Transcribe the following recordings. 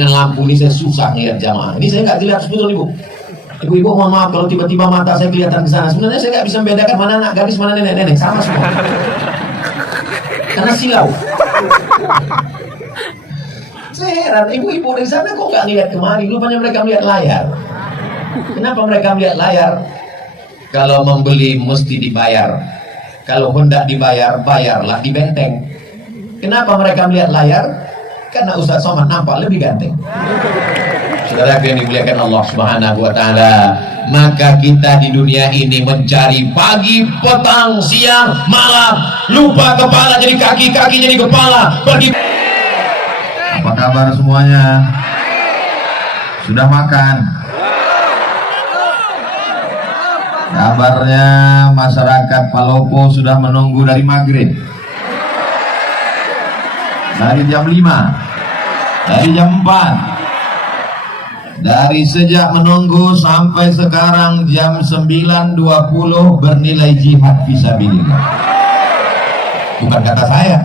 dengan lampu ini saya susah ngeliat jamaah. Ini saya nggak lihat sebetulnya ibu. Ibu-ibu mohon maaf kalau tiba-tiba mata saya kelihatan ke sana. Sebenarnya saya nggak bisa membedakan mana anak gadis, mana nenek-nenek, sama semua. Karena silau. Saya heran, ibu-ibu dari sana kok nggak ngeliat kemari? Rupanya mereka melihat layar. Kenapa mereka melihat layar? Kalau membeli mesti dibayar. Kalau hendak dibayar, bayarlah di benteng. Kenapa mereka melihat layar? Karena Ustaz Somad nampak lebih ganteng. Saudara yang dimuliakan Allah Subhanahu wa taala, maka kita di dunia ini mencari pagi, petang, siang, malam, lupa kepala jadi kaki, kaki jadi kepala. Pergi. Apa kabar semuanya? Sudah makan? Kabarnya masyarakat Palopo sudah menunggu dari maghrib, dari jam 5, dari jam 4, dari sejak menunggu sampai sekarang jam 9.20 bernilai jihad fisabilillah. Bukan kata saya.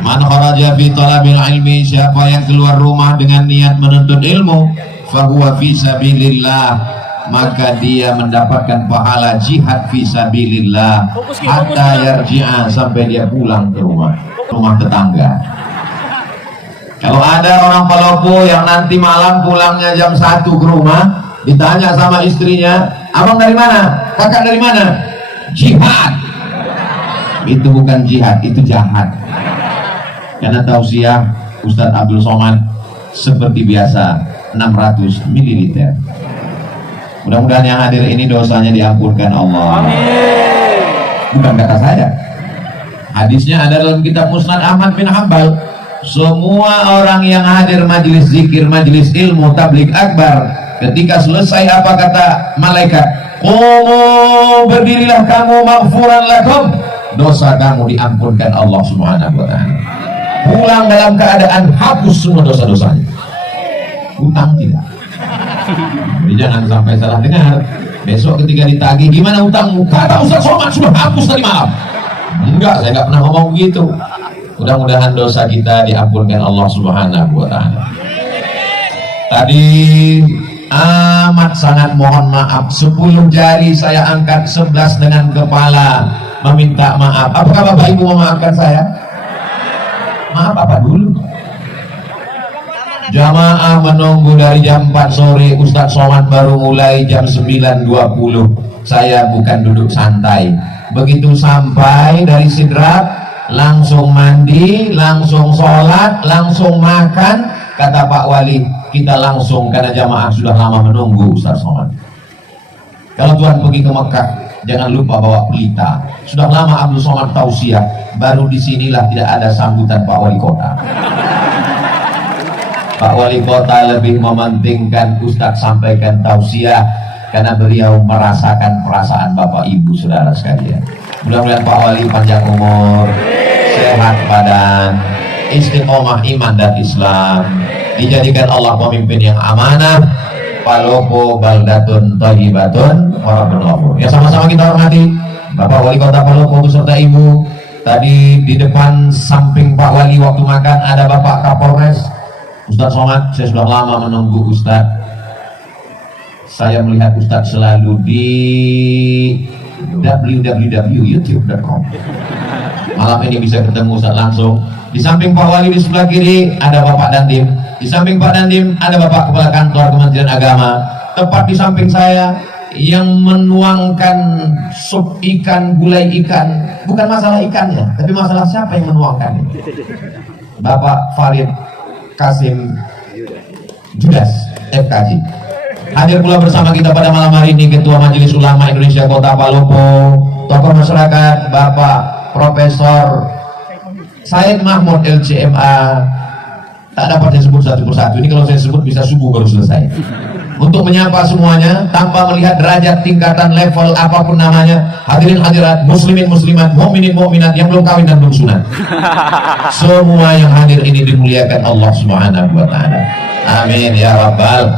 Man kharaja fi talabil ilmi, siapa yang keluar rumah dengan niat menuntut ilmu, fahuwa fisabilillah, maka dia mendapatkan pahala jihad fisabilillah hatta yarji'a, sampai dia pulang ke rumah tetangga. Kalau ada orang Palopo yang nanti malam pulangnya jam 1 ke rumah, ditanya sama istrinya, abang dari mana? Kakak dari mana? Jihad. Itu bukan jihad, itu jahat. Karena tausiah Ustadz Abdul Somad seperti biasa 600 ml. Mudah-mudahan yang hadir ini dosanya diampunkan Allah. Amin. Bukan kata saya. Hadisnya ada dalam kitab Musnad Ahmad bin Hanbal. Semua orang yang hadir majelis zikir, majelis ilmu, tablik akbar, ketika selesai apa kata malaikat? Qumu, berdirilah kamu, maghfuran lakum, dosa kamu diampunkan Allah Subhanahu wa taala. Pulang dalam keadaan hapus semua dosa-dosanya. Utang tidak. Jadi jangan sampai salah dengar. Besok ketika ditagih, gimana utangmu? Kata Ustaz Somad sudah hapus tadi malam. Enggak, saya nggak pernah ngomong begitu. Mudah-mudahan dosa kita diampunkan Allah Subhanahu wa taala. Tadi amat sangat mohon maaf, 10 jari saya angkat, 11 dengan kepala meminta maaf. Apakah Bapak Ibu memaafkan saya? Maaf apa dulu? Jamaah menunggu dari jam 4 sore, Ustadz Somad baru mulai jam 9.20. Saya bukan duduk santai. Begitu sampai dari Sidrap, langsung mandi, langsung sholat, langsung makan. Kata Pak Wali, kita langsung, karena jamaah sudah lama menunggu Ustadz Somad. Kalau Tuhan pergi ke Mekah, jangan lupa bawa pelita. Sudah lama Abdul Somad tausiah, baru disinilah tidak ada sambutan Pak Wali Kota. Pak Wali Kota lebih mementingkan Ustadz sampaikan tausiah, karena beliau merasakan perasaan Bapak Ibu Saudara sekalian. Mudah-mudahan Pak Wali panjang umur, sehat badan, istiqomah iman dan Islam, dijadikan Allah pemimpin yang amanah. Palopo baldatun thayyibatun wa rabbun ghafur. Ya, sama-sama kita hormati Bapak Wali Kota Palopo beserta Ibu. Tadi di depan samping Pak Wali waktu makan ada Bapak Kapolres Ustadz Somad. Saya sudah lama menunggu Ustadz. Saya melihat Ustadz selalu di www.youtube.com. Malam ini bisa ketemu Ustadz langsung. Di samping Pak Wali di sebelah kiri ada Bapak Dandim. Di samping Pak Dandim ada Bapak Kepala Kantor Kementerian Agama. Tepat di samping saya yang menuangkan sup ikan, gulai ikan. Bukan masalah ikannya, tapi masalah siapa yang menuangkannya. Bapak Farid Kasim Judas FKJ. Hadir pula bersama kita pada malam hari ini Ketua Majelis Ulama Indonesia Kota Palopo, tokoh masyarakat Bapak Profesor Said Mahmud LCMA. Tak dapat saya sebut satu persatu, ini kalau saya sebut bisa subuh baru selesai. Untuk menyapa semuanya tanpa melihat derajat, tingkatan, level apapun namanya, hadirin hadirat, muslimin muslimat, mukminin mukminat yang belum kawin dan belum sunat. Semua yang hadir ini dimuliakan Allah Subhanahu wa taala. Amin ya rabbal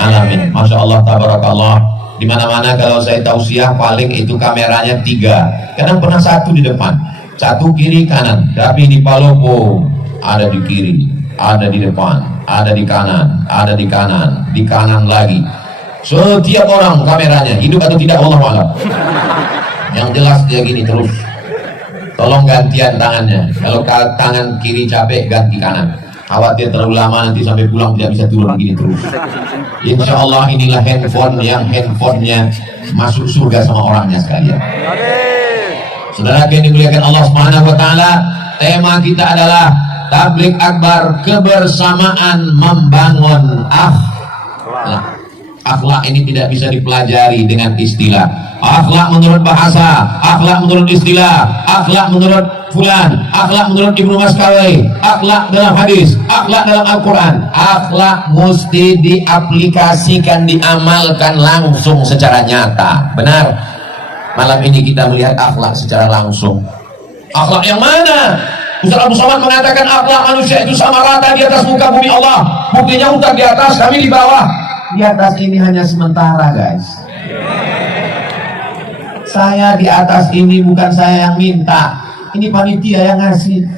alamin. Masya Allah, tabarakallah. Di mana-mana kalau saya tausiah paling itu kameranya 3. Kadang pernah 1 di depan, 1 kiri kanan. Tapi di Palopo ada di kiri, ada di depan, ada di kanan, ada di kanan, di kanan lagi. Setiap orang kameranya hidup atau tidak Allah malam. Yang jelas dia gini terus. Tolong gantian tangannya. Kalau tangan kiri capek, ganti kanan. Khawatir terlalu lama nanti sampai pulang tidak bisa turun gini terus. Insya Allah inilah handphone yang handphonenya masuk surga sama orangnya sekalian. Saudara yang dimuliakan Allah Subhanahu wa taala, tema kita adalah tabligh akbar, kebersamaan membangun akhlak. Akhlak ini tidak bisa dipelajari dengan istilah. Akhlak menurut bahasa, akhlak menurut istilah, akhlak menurut fulan, akhlak menurut Ibnu Maskawi, akhlak dalam hadis, akhlak dalam Al-Quran. Akhlak mesti diaplikasikan, diamalkan langsung secara nyata. Benar? Malam ini kita melihat akhlak secara langsung. Akhlak yang mana? Ustaz Abdul Somad mengatakan akhlak manusia itu sama rata di atas muka bumi Allah. Buktinya Ustaz di atas, kami di bawah. Di atas ini hanya sementara, guys. Saya di atas ini bukan saya yang minta, ini panitia yang ngasih.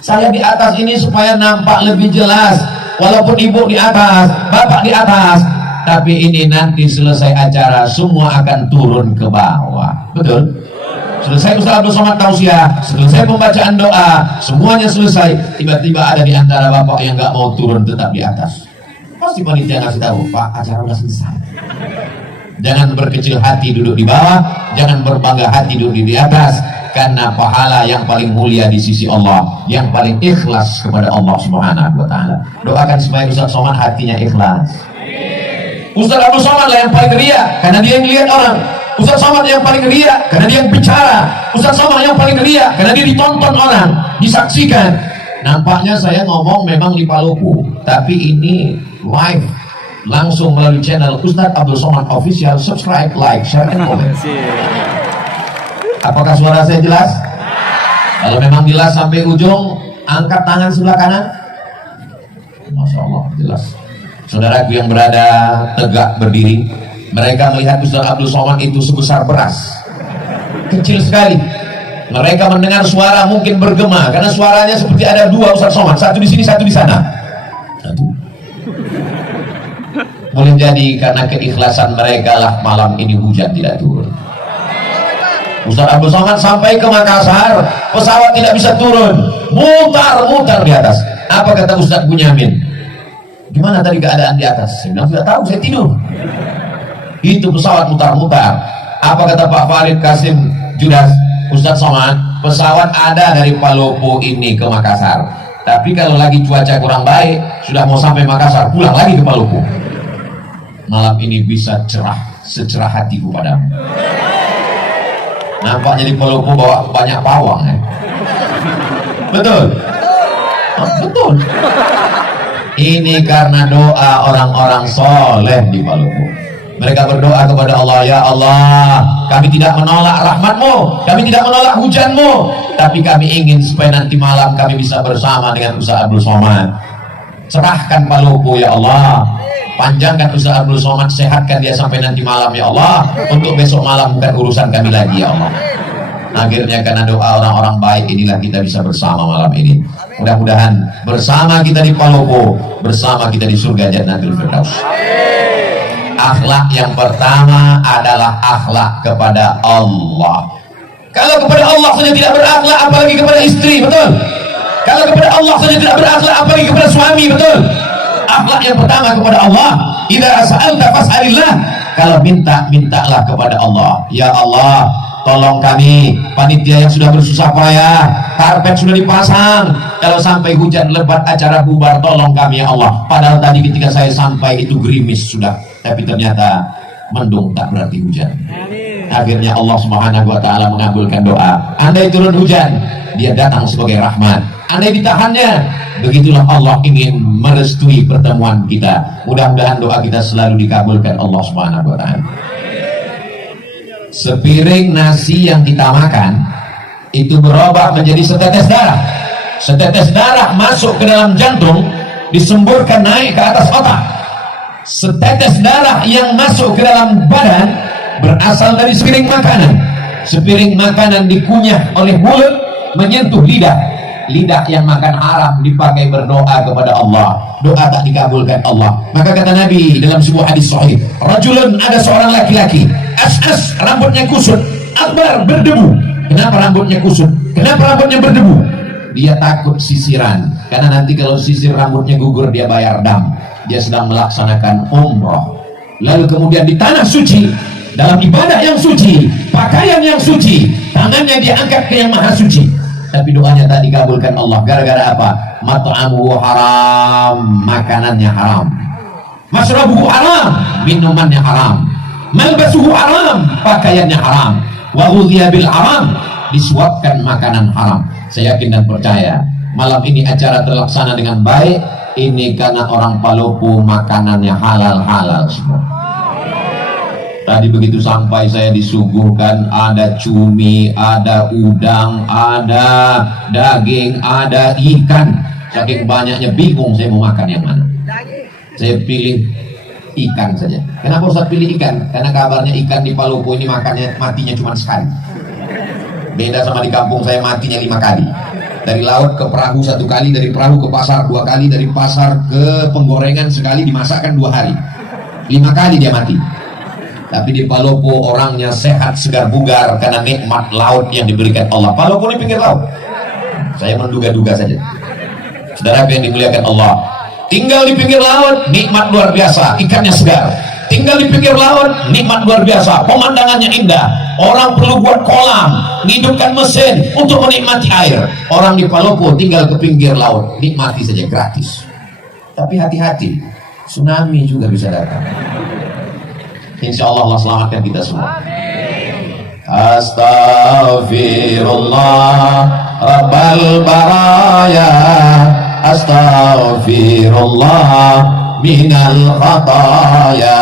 Saya di atas ini supaya nampak lebih jelas, walaupun ibu di atas, bapak di atas, tapi ini nanti selesai acara semua akan turun ke bawah. Betul? Selesai Ustaz Abdul Somad tausiah, selesai pembacaan doa, semuanya selesai, tiba-tiba ada di antara bapak yang gak mau turun tetap di atas. Pasti panitia ngasih tahu, Pak, acara udah selesai. Jangan berkecil hati duduk di bawah, jangan berbangga hati duduk di atas, karena pahala yang paling mulia di sisi Allah, yang paling ikhlas kepada Allah Subhanahu wa taala. Doakan supaya Ustaz Somad hatinya ikhlas. Ustaz Abdul Somad lah yang paling ria, karena dia yang lihat orang. Ustaz Somad yang paling ria, karena dia yang bicara. Ustaz Somad yang paling ria, karena dia ditonton orang, disaksikan. Nampaknya saya ngomong memang di Palopo, tapi ini live langsung melalui channel Ustaz Abdul Somad Official. Subscribe, like, share, and comment. Apakah suara saya jelas? Kalau memang jelas sampai ujung, angkat tangan sebelah kanan. Masya Allah, jelas. Saudaraku yang berada tegak berdiri, mereka melihat Ustaz Abdul Somad itu sebesar beras, kecil sekali. Mereka mendengar suara mungkin bergema, karena suaranya seperti ada dua Ustaz Somad, satu di sini, satu di sana. Satu. Boleh jadi karena keikhlasan mereka lah malam ini hujan tidak turun. Ustaz Abdul Somad sampai ke Makassar, pesawat tidak bisa turun, mutar-mutar di atas. Apa kata Ustaz Bunyamin? Gimana tadi keadaan di atas? Saya bilang tidak tahu, saya tidur. Itu pesawat mutar-mutar. Apa kata Pak Farid Kasim Judas? Ustaz Somad, pesawat ada dari Palopo ini ke Makassar, tapi kalau lagi cuaca kurang baik, sudah mau sampai Makassar, pulang lagi ke Palopo. Malam ini bisa cerah, secerah hatiku padamu. Nampaknya di Palopo bawa banyak pawang, ya? Betul? Oh, betul. Ini karena doa orang-orang soleh di Palopo. Mereka berdoa kepada Allah, ya Allah, kami tidak menolak rahmat-Mu, kami tidak menolak hujan-Mu, tapi kami ingin supaya nanti malam kami bisa bersama dengan Ustaz Abdul Somad. Cerahkan Palopo ya Allah, panjangkan Ustaz Abdul Somad, sehatkan dia sampai nanti malam ya Allah, untuk besok malam bukan urusan kami lagi ya Allah. Akhirnya karena doa orang-orang baik inilah kita bisa bersama malam ini. Mudah-mudahan bersama kita di Palopo, bersama kita di surga Jannatul Firdaus. Akhlak yang pertama adalah akhlak kepada Allah. Kalau kepada Allah saja tidak berakhlak, apalagi kepada istri, betul? Kalau kepada Allah saja tidak berakhlak, apalagi kepada suami, betul? Akhlak yang pertama kepada Allah. Idza sa'alta fas'alillah. Kalau minta, mintalah kepada Allah. Ya Allah, tolong kami, panitia yang sudah bersusah payah, karpet sudah dipasang, kalau sampai hujan lebat acara bubar, tolong kami ya Allah. Padahal tadi ketika saya sampai itu gerimis sudah, tapi ternyata mendung tak berarti hujan. Akhirnya Allah Subhanahu wa taala mengabulkan doa. Andai turun hujan, dia datang sebagai rahmat. Andai ditahannya, begitulah Allah ingin merestui pertemuan kita. Mudah-mudahan doa kita selalu dikabulkan Allah Subhanahu wa taala. Sepiring nasi yang kita makan itu berubah menjadi setetes darah. Setetes darah masuk ke dalam jantung, disemburkan naik ke atas otak. Setetes darah yang masuk ke dalam badan berasal dari sepiring makanan. Sepiring makanan dikunyah oleh mulut, menyentuh lidah. lidah yang makan haram dipakai berdoa kepada Allah, doa tak dikabulkan Allah. Maka kata Nabi dalam sebuah hadis sahih, rajulun, ada seorang laki-laki, as'as, rambutnya kusut, akbar, berdebu. Kenapa rambutnya kusut? Kenapa rambutnya berdebu? Dia takut sisiran, karena nanti kalau sisir rambutnya gugur dia bayar dam. Dia sedang melaksanakan umroh. Lalu kemudian di tanah suci, dalam ibadah yang suci, pakaian yang suci, tangannya dia angkat ke yang maha suci, tapi doanya tak dikabulkan Allah. Gara-gara apa? Mat'amuhu haram, makanannya haram. Masrabuhu haram, minumannya haram. Malbasuhu haram, pakaiannya haram. Wa ghudhiya bil haram, disuapkan makanan haram. Saya yakin dan percaya malam ini acara terlaksana dengan baik. Ini karena orang Palopo makanannya halal-halal semua. Tadi begitu sampai saya disuguhkan ada cumi, ada udang, ada daging, ada ikan. Saking banyaknya bingung saya mau makan yang mana. Saya pilih ikan saja. Kenapa Ustaz pilih ikan? Karena kabarnya ikan di Palopo ini makannya matinya cuma sekali. Beda sama di kampung saya matinya 5 kali. Dari laut ke perahu 1 kali, dari perahu ke pasar 2 kali, dari pasar ke penggorengan sekali, dimasakkan 2 hari. 5 kali dia mati. Tapi di Palopo orangnya sehat, segar, bugar karena nikmat laut yang diberikan Allah. Palopo ini pinggir laut. Saya menduga-duga saja. Saudara yang dimuliakan Allah, tinggal di pinggir laut, nikmat luar biasa, ikannya segar. Tinggal di pinggir laut, nikmat luar biasa, pemandangannya indah. Orang perlu buat kolam, ngidupkan mesin untuk menikmati air. Orang di Palopo tinggal ke pinggir laut, nikmati saja gratis. Tapi hati-hati, tsunami juga bisa datang. Insya Allah Allah selamatkan kita semua. Astaghfirullah Rabbal baraya, astaghfirullah minal khataya,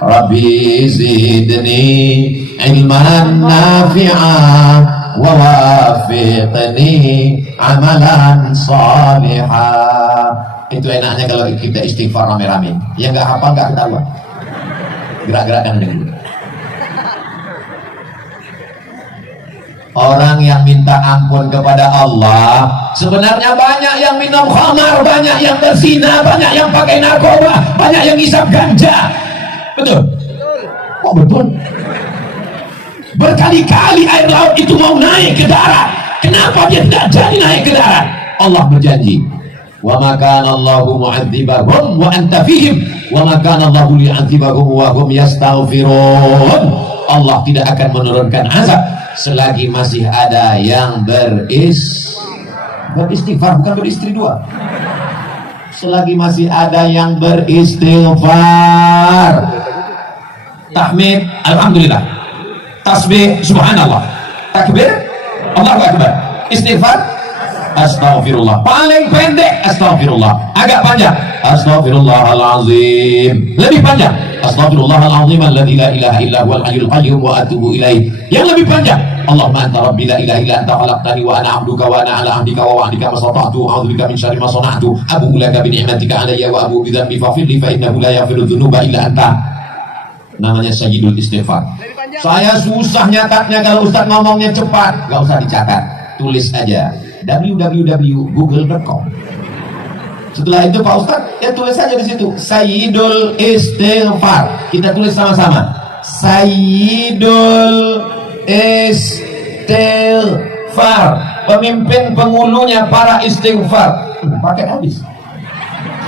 Rabbi zidni ilman nafi'a wa wafiqni amalan salihah. Itu enaknya kalau kita istighfar rame-rame. Yang nggak hafal nggak ketahuan. Gerak-gerakan dulu. Orang yang minta ampun kepada Allah sebenarnya banyak yang minum khamar, banyak yang berzina, banyak yang pakai narkoba, banyak yang ngisap ganja. Betul? Kok betul? Berkali-kali air laut itu mau naik ke darat. Kenapa dia tidak jadi naik ke darat? Allah berjanji, wa ma kana Allahu mu'adzibahum wa anta fihim wa ma kana Allahu li'adzibahum wa hum yastaghfirun. Allah tidak akan menurunkan azab selagi masih ada yang beristighfar, bukan beristri 2. Selagi masih ada yang beristighfar, tahmid alhamdulillah, tasbih subhanallah, takbir Allahu akbar, istighfar astaghfirullah. Paling pendek astaghfirullah, agak panjang astaghfirullahalazim, lebih panjang astaghfirullahalazim alladzi la ilaha illa huwal hayyul qayyum wa atubu ilaih. Yang lebih panjang Allahumma anta rabbi la ilaha illa anta khalaqtani wa ana 'abduka wa ana 'ala 'ahdika wa wa'dika mastata'tu a'udzubika min syarri ma sana'tu abu'u laka bi ni'matika 'alayya wa abu'u bi dhanbi faghfir li fa innahu la yaghfiru dzunuba illa anta. Namanya sayyidul istighfar. Saya susah nyatatnya kalau Ustaz ngomongnya cepat, gak usah dicatat, tulis aja www.google.com. Setelah itu Pak Ustaz ya tulis saja di situ sayyidul istighfar. Kita tulis sama-sama sayyidul istighfar, pemimpin pengulunya para istighfar. Pakai habis.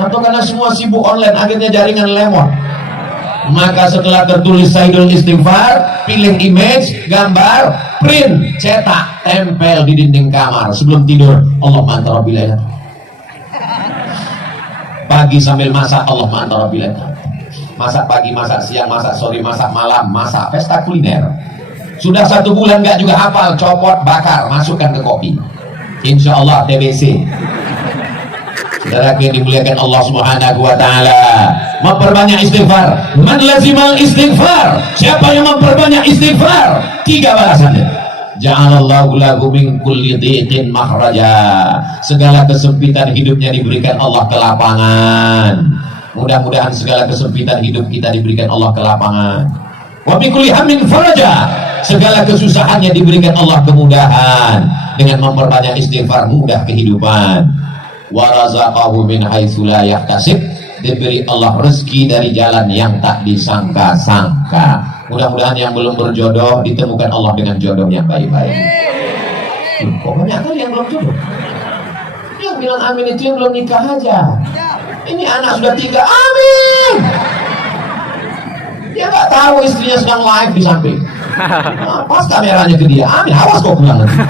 Atau karena semua sibuk online akhirnya jaringan lemot. Maka setelah tertulis sayyidul istighfar, pilih image, gambar, print, cetak, tempel di dinding kamar sebelum tidur. Allahumma anta rabbil alamin. Pagi sambil masak Allahumma anta rabbil alamin. Masak pagi, masak siang, masak sore, masak malam, masak pesta kuliner. Sudah 1 bulan nggak juga hafal, copot, bakar, masukkan ke kopi. Insya Allah TBC. Saudara yang dimuliakan Allah Subhanahu wa taala, memperbanyak istighfar. Man lazimal istighfar, siapa yang memperbanyak istighfar, 3 balasannya. Ja'alallahu lahu min kulli dhiqin makhraja, segala kesempitan hidupnya diberikan Allah kelapangan. Mudah-mudahan segala kesempitan hidup kita diberikan Allah kelapangan. Wa min kulli hammin faraja, segala kesusahannya diberikan Allah kemudahan. dengan memperbanyak istighfar mudah kehidupan. Wa razaqahu min haitsu la yahtasib, diberi Allah rezeki dari jalan yang tak disangka-sangka. Mudah-mudahan yang belum berjodoh ditemukan Allah dengan jodoh yang baik-baik. Kok banyak kali yang belum jodoh? Yang bilang amin itu yang belum nikah aja. Ini anak sudah 3, amin. Dia nggak tahu istrinya sedang live di samping. Nah, pas kameranya ke dia, amin, awas kok pulang nanti.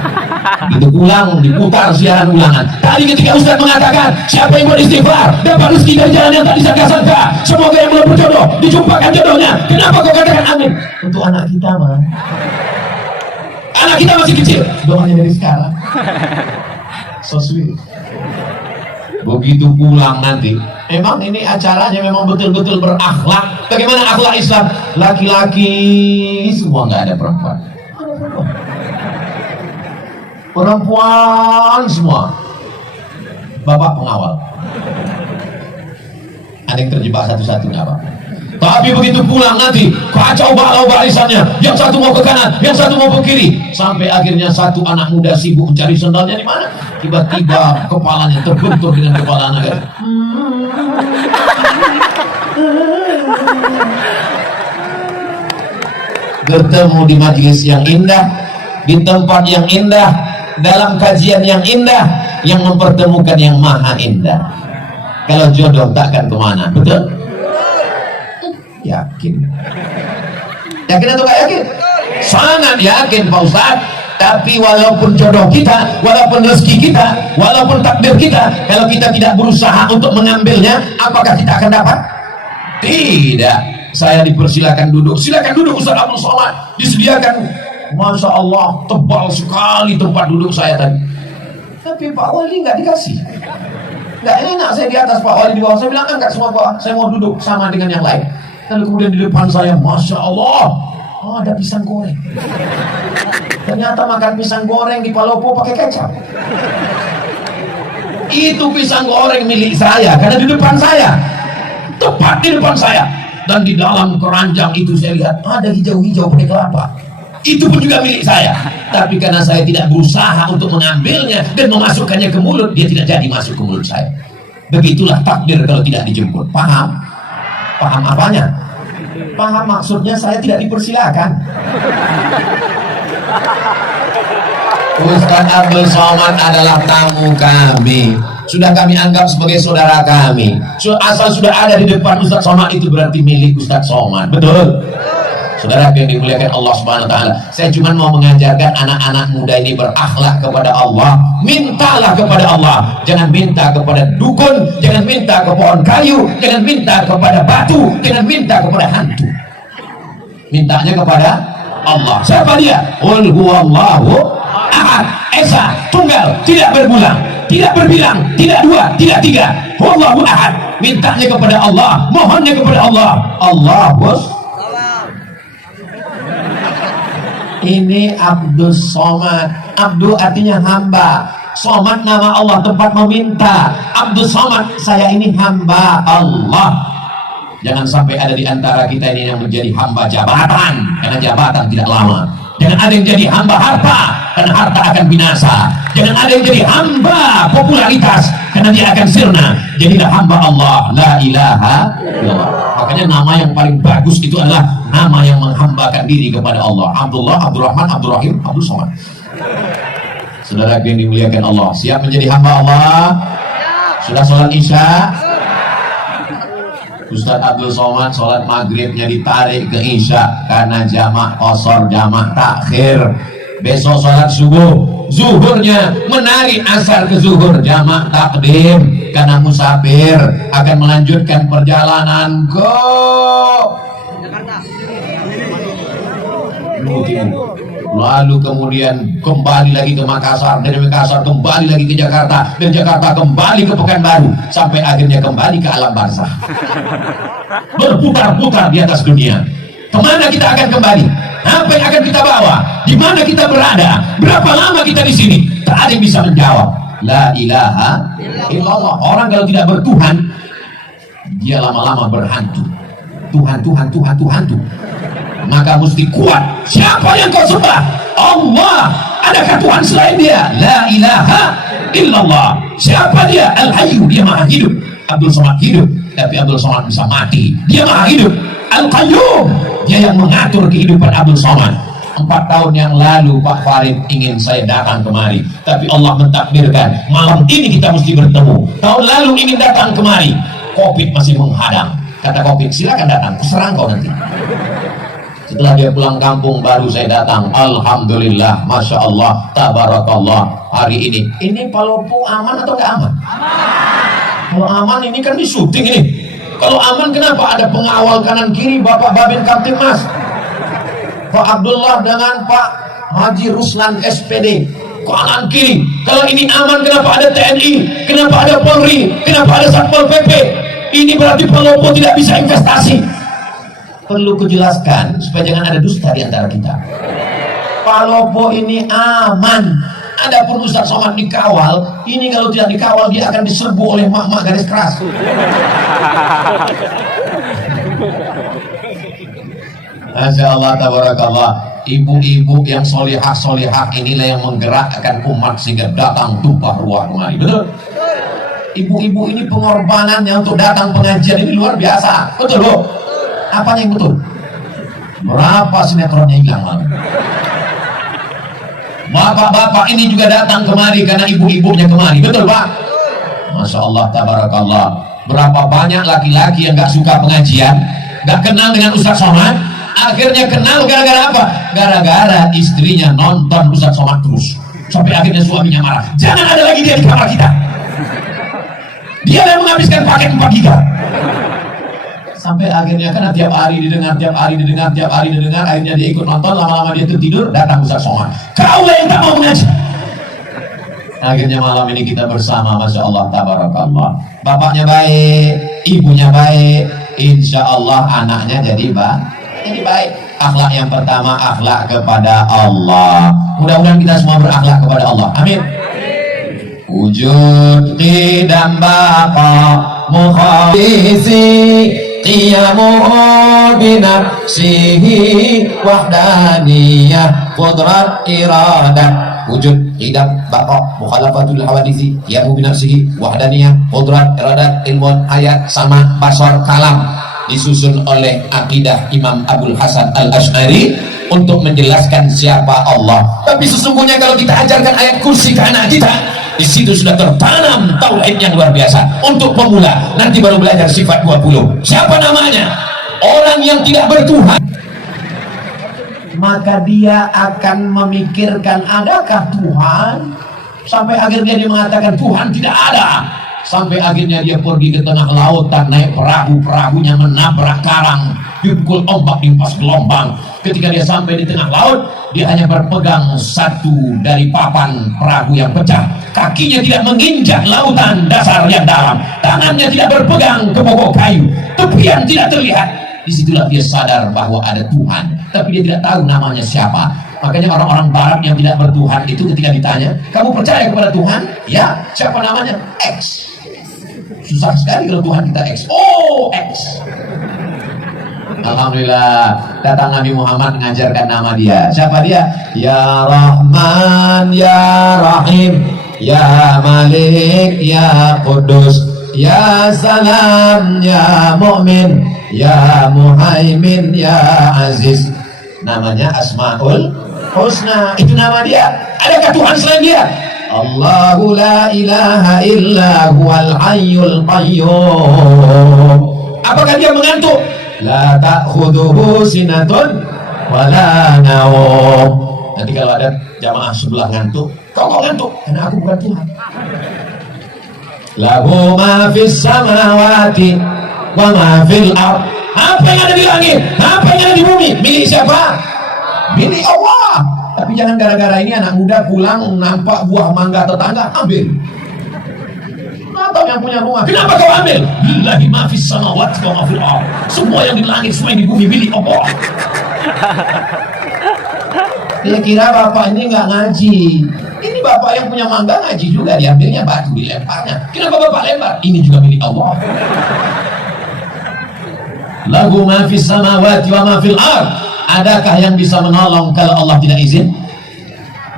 Gitu pulang, diputar siaran ulangan. Tadi ketika Ustaz mengatakan, siapa yang beristighfar dapat rezeki dari jalan yang tak disangka-sangka. Semoga yang belum berjodoh dijumpakan jodohnya. Kenapa kau katakan amin? Untuk anak kita mah. Anak kita masih kecil. Doanya dari sekarang. So sweet. Begitu pulang nanti, memang ini acaranya memang betul-betul berakhlak. Bagaimana akhlak Islam? Laki-laki semua, nggak ada perempuan. Perempuan semua. Bapak pengawal. Ada yang terjebak satu-satu nggak apa. Tapi begitu pulang nanti kacau balau barisannya. Yang satu mau ke kanan, yang satu mau ke kiri. Sampai akhirnya satu anak muda sibuk mencari sendalnya di mana. Tiba-tiba kepalanya terbentur dengan kepala anak. Bertemu di majelis yang indah, di tempat yang indah, dalam kajian yang indah, yang mempertemukan yang maha indah. Kalau jodoh takkan kemana, betul? Yakin. Yakin atau gak yakin? Sangat yakin Pak Ustaz. Tapi walaupun jodoh kita, walaupun rezeki kita, walaupun takdir kita, kalau kita tidak berusaha untuk mengambilnya, apakah kita akan dapat? Tidak. Saya dipersilakan duduk. Silakan duduk Ustaz Abdul Somad. Disediakan, Masya Allah, tebal sekali tempat duduk saya tadi. Tapi Pak Wali nggak dikasih. Nggak enak saya di atas, Pak Wali di bawah. Saya bilang angkat semua Pak, saya mau duduk sama dengan yang lain. Lalu kemudian di depan saya, Masya Allah, oh, ada pisang goreng. Ternyata makan pisang goreng di Palopo pakai kecap. Itu pisang goreng milik saya, karena di depan saya, tepat di depan saya. Dan di dalam keranjang itu saya lihat ada hijau-hijau pakai kelapa. Itu pun juga milik saya. Tapi karena saya tidak berusaha untuk mengambilnya dan memasukkannya ke mulut, dia tidak jadi masuk ke mulut saya. Begitulah takdir kalau tidak dijemput. Paham? Paham apanya? Paham maksudnya saya tidak dipersilakan. Ustaz Abdul Somad adalah tamu kami. Sudah kami anggap sebagai saudara kami. Asal sudah ada di depan Ustaz Somad itu berarti milik Ustaz Somad. Betul? Saudara yang dimuliakan Allah Subhanahu wa taala. Saya cuma mau mengajarkan anak-anak muda ini berakhlak kepada Allah. Mintalah kepada Allah. Jangan minta kepada dukun, jangan minta ke pohon kayu, jangan minta kepada batu, jangan minta kepada hantu. Mintanya kepada Allah. Siapa dia? Qul huwallahu ahad, esa, tunggal, tidak berbulan, tidak berbilang, tidak dua, tidak tiga. Huwallahu ahad. Mintanya kepada Allah, mohonnya kepada Allah. Allahus. Ini Abdul Somad. Abdul artinya hamba. Somad nama Allah, tempat meminta. Abdul Somad, saya ini hamba Allah. Jangan sampai ada di antara kita ini yang menjadi hamba jabatan, karena jabatan tidak lama. Jangan ada yang jadi hamba harta, karena harta akan binasa. Jangan ada yang jadi hamba popularitas, karena dia akan sirna. Jadilah hamba Allah, la ilaha illallah. Makanya nama yang paling bagus itu adalah nama yang menghambakan diri kepada Allah. Abdullah, Abdurrahman, Abdurrahim, Abdul Somad. Saudara yang dimuliakan Allah, siap menjadi hamba Allah? Sudah sholat isya? Ustaz Abdul Somad sholat maghribnya ditarik ke isya karena jamak qasar, jamak takhir. Besok sholat subuh, zuhurnya menarik asar ke zuhur, jamak takdim karena musafir akan melanjutkan perjalanan ke Jakarta. Lalu kemudian kembali lagi ke Makassar, dari Makassar kembali lagi ke Jakarta, dari Jakarta kembali ke Pekanbaru, sampai akhirnya kembali ke alam barzah. Berputar-putar di atas dunia. Kemana kita akan kembali? Apa yang akan kita bawa? Di mana kita berada? Berapa lama kita di sini? Tak ada yang bisa menjawab. La ilaha illallah. Orang kalau tidak bertuhan, dia lama-lama berhantu. Tuhan. Maka mesti kuat. Siapa yang kau sembah? Allah Adakah Tuhan selain dia? La ilaha illallah. Siapa dia? Al-Hayyu, dia maha hidup. Abdul Somad hidup, tapi Abdul Somad bisa mati. Dia maha hidup. Al-Qayyum, dia yang mengatur kehidupan Abdul Somad. 4 tahun yang lalu Pak Farid ingin saya datang kemari, tapi Allah mentakdirkan malam ini kita mesti bertemu. Tahun lalu ingin datang kemari, Covid masih menghadang. Kata Covid, silakan datang, terserah kau nanti. Setelah dia pulang kampung baru saya datang. Alhamdulillah, Masya Allah, Tabarakallah. Hari ini Palopo aman atau gak aman? Kalau aman ini kan di syuting ini. Kalau aman kenapa ada pengawal kanan kiri Bapak Babin Kamtibmas, Pak Abdullah dengan Pak Haji Ruslan SPD kanan kiri. Kalau ini aman kenapa ada TNI, kenapa ada Polri, kenapa ada Satpol PP? Ini berarti Palopo tidak bisa investasi. Perlu kujelaskan supaya jangan ada dusta di antara kita. Palopo ini aman. Adapun Ustaz Somad dikawal, ini kalau tidak dikawal dia akan diserbu oleh mak-mak garis keras. Masya Allah, tabarakallah. Ibu-ibu yang solihah inilah yang menggerakkan umat sehingga datang tumpah ruah kemari. Betul? Ibu-ibu ini pengorbanannya untuk datang pengajian ini luar biasa. Betul loh? Apanya yang betul? Berapa sinetronnya hilang malam? Bapak-bapak ini juga datang kemari karena ibu-ibunya kemari. Betul Pak? Masya Allah, tabarakallah. Berapa banyak laki-laki yang gak suka pengajian, gak kenal dengan Ustaz Somad, akhirnya kenal gara-gara apa? Gara-gara istrinya nonton Ustaz Somad terus, sampai akhirnya suaminya marah. Jangan ada lagi dia di kamar kita. Dia yang menghabiskan paket 4 giga. Sampai akhirnya kan tiap hari didengar, akhirnya dia ikut nonton, lama-lama dia tertidur, datang Ustaz Somad. Kau yang tak mau mengaji. Akhirnya malam ini kita bersama, Masya Allah, tabarakallah. Bapaknya baik, ibunya baik, insya Allah anaknya jadi baik. Akhlak yang pertama, akhlak kepada Allah. Mudah-mudahan kita semua berakhlak kepada Allah. Amin. Wujud qidam baqa mukhalisi qiyamuhu binafsihi wahdaniyah qudrat iradah. Wujud qidam baqa mukhalafatul hawadisi qiyamuhu binafsihi wahdaniyah qudrat iradat, ilmun ayat sama basar kalam. Disusun oleh akidah Imam Abdul Hasan Al-Asy'ari untuk menjelaskan siapa Allah. Tapi sesungguhnya kalau kita ajarkan ayat kursi ke anak kita, di situ sudah tertanam tauhid yang luar biasa. Untuk pemula nanti baru belajar sifat 20. Siapa namanya? Orang yang tidak bertuhan, maka dia akan memikirkan adakah Tuhan, sampai akhirnya dia mengatakan Tuhan tidak ada. Sampai akhirnya dia pergi ke tengah lautan, naik perahunya menabrak karang, dipukul ombak, dimpas gelombang. Ketika dia sampai di tengah laut, dia hanya berpegang satu dari papan perahu yang pecah. Kakinya tidak menginjak lautan dasar yang dalam, tangannya tidak berpegang ke pokok kayu, tepian tidak terlihat. Disitulah dia sadar bahwa ada Tuhan, tapi dia tidak tahu namanya siapa. Makanya orang-orang barat yang tidak bertuhan itu ketika ditanya, kamu percaya kepada Tuhan? Ya. Siapa namanya? X. Susah sekali kalau Tuhan kita X. Oh, X. Alhamdulillah, datang Nabi Muhammad mengajarkan nama dia. Siapa dia? Ya Rahman, Ya Rahim, Ya Malik, Ya Qudus, Ya Salam, Ya Mu'min, Ya Muhaimin, Ya Aziz. Namanya Asmaul Husna. Itu nama dia. Adakah Tuhan selain dia? Allahu la ilaha illa huwal hayyul qayyum. Apakah dia mengantuk? La ta'khudhuhu sinatun wala naum. Nanti kalau ada jamaah sebelah ngantuk, kau ngantuk karena aku bukan Tuhan. Lahu ma fis samawati wa ma fil ardh. Apa yang ada di langit, apa yang ada di bumi, milik siapa? Milik Allah. Tapi jangan gara-gara ini anak muda pulang nampak buah mangga tetangga, ambil. Atau yang punya rumah, kenapa kau ambil? Lillahi ma fis samawati wa ma fil ardh. Semua yang di langit, semua yang di bumi milik Allah. Dia kira bapak ini nggak ngaji. Ini bapak yang punya mangga ngaji juga, diambilnya batu, dilemparnya. Kenapa bapak lempar? Ini juga milik Allah. Lahu ma fis samawati wa ma fil ardh. Adakah yang bisa menolong kalau Allah tidak izin?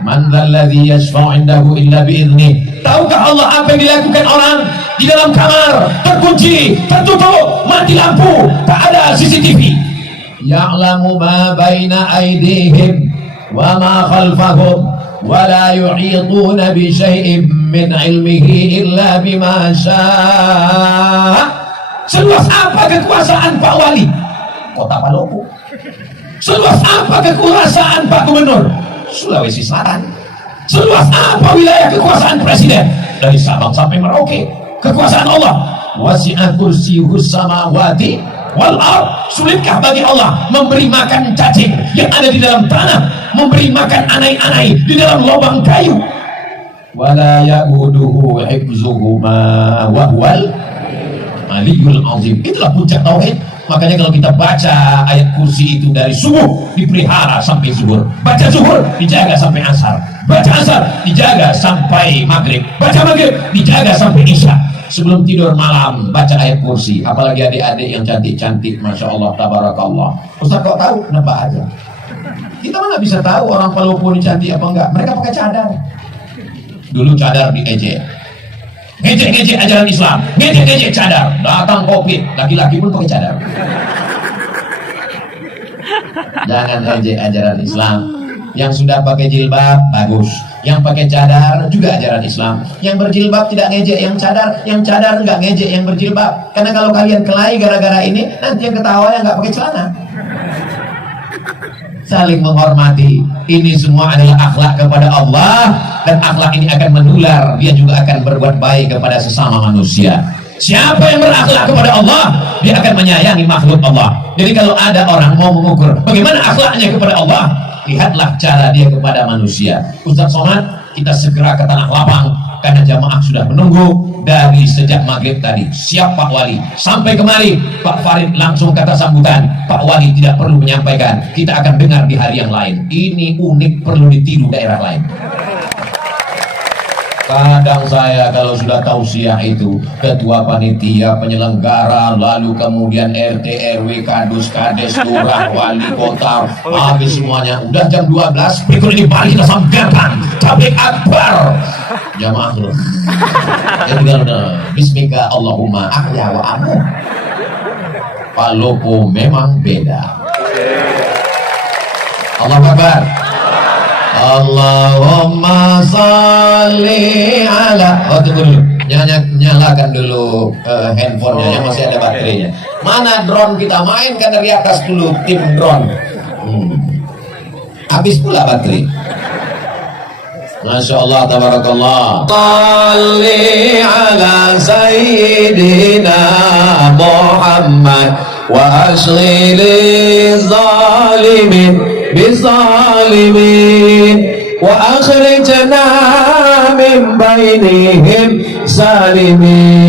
Man dzalladzi yashfa'u 'indahu illa bi'idznih. Tahukah Allah apa yang dilakukan orang di dalam kamar, terkunci, tertutup, mati lampu, tak ada CCTV? Ya'lamu ma baina aydihim wa ma khalfahum wa la yuhituna bi syai'in min 'ilmihi illa bima syaa'. Seluas apa kekuasaan Pak Wali Kota Palopo? Seluas apa kekuasaan Pak Gubernur Sulawesi Selatan? Seluas apa wilayah kekuasaan Presiden dari Sabang sampai Merauke? Kekuasaan Allah. Wasi'a kursiyyuhus samawati wal ard. Sulitkah bagi Allah memberi makan cacing yang ada di dalam tanah, memberi makan anai-anai di dalam lubang kayu? Wala ya'uduhu hifzuhuma wa huwal aliyul azim. Itulah puncak tauhid. Makanya kalau kita baca ayat kursi itu dari subuh dipelihara sampai zuhur, baca zuhur dijaga sampai asar, baca asar dijaga sampai maghrib, baca maghrib dijaga sampai isya. Sebelum tidur malam baca ayat kursi. Apalagi adik-adik yang cantik-cantik, masya Allah, tabarakallah. Ustaz kok tahu? Nebak aja. Kita mana bisa tahu orang Palopo ini cantik apa enggak? Mereka pakai cadar. Dulu cadar diejek, ngejek-ngejek ajaran Islam, ngejek-ngejek cadar. Datang COVID, laki-laki pun pakai cadar. Jangan ejek ajaran Islam. Yang sudah pakai jilbab bagus, yang pakai cadar juga ajaran Islam. Yang berjilbab tidak ngejek yang cadar nggak ngejek yang berjilbab. Karena kalau kalian kelahi gara-gara ini, nanti yang ketawa yang nggak pakai celana. Saling menghormati. Ini semua adalah akhlak kepada Allah, dan akhlak ini akan menular. Dia juga akan berbuat baik kepada sesama manusia. Siapa yang berakhlak kepada Allah, dia akan menyayangi makhluk Allah. Jadi kalau ada orang mau mengukur bagaimana akhlaknya kepada Allah, lihatlah cara dia kepada manusia. Ustaz Somad, kita segera ke Tanah Lapang karena jamaah sudah menunggu dari sejak maghrib tadi. Siap Pak Wali, sampai kemari Pak Farid langsung kata sambutan, Pak Wali tidak perlu menyampaikan, kita akan dengar di hari yang lain. Ini unik, perlu ditiru daerah lain. Kadang saya kalau sudah tausiah itu, ketua panitia, penyelenggara, lalu kemudian RT, RW, kadus, kades, lurah, wali kota, habis semuanya. Udah jam 12, berikut ini balik ke samgatan, tablik akbar. Jamaah loh. Jadi kalau bismika Allahumma ahya wa amu. Palopo memang beda. Allahu Akbar. Allahumma salli ala. Oh tunggu dulu, nyalakan dulu handphonenya yang masih ada baterainya. Mana drone kita mainkan dari atas dulu, tim drone. Habis pula baterai. Masya Allah, tabarakallah. Salli ala sayyidina Muhammad wa ashli zalimin بالظالمين وأخرجنا من بينهم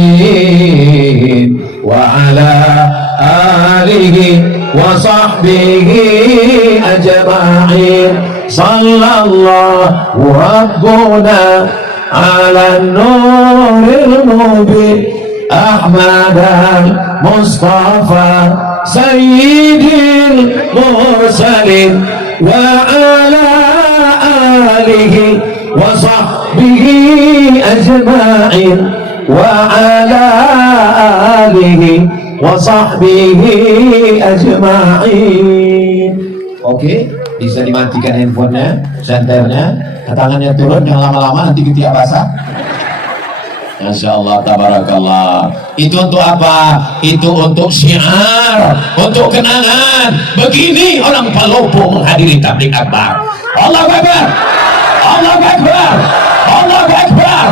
سالمين وعلى آله وصحبه أجمعين صلى الله ربنا على النور المبين أحمد المصطفى سيد المرسلين وعلى آله وصحبه أجمعين وعلى آله وصحبه أجمعين. Oke, bisa dimatikan handphonenya, senternya, tangannya turun, yang lama-lama nanti ketiak basah. Masya Allah, tabarakallah. Itu untuk apa? Itu untuk syiar, untuk kenangan. Begini orang Palopo menghadiri tablik akbar. Allahu Akbar, Allahu Akbar, Allahu Akbar.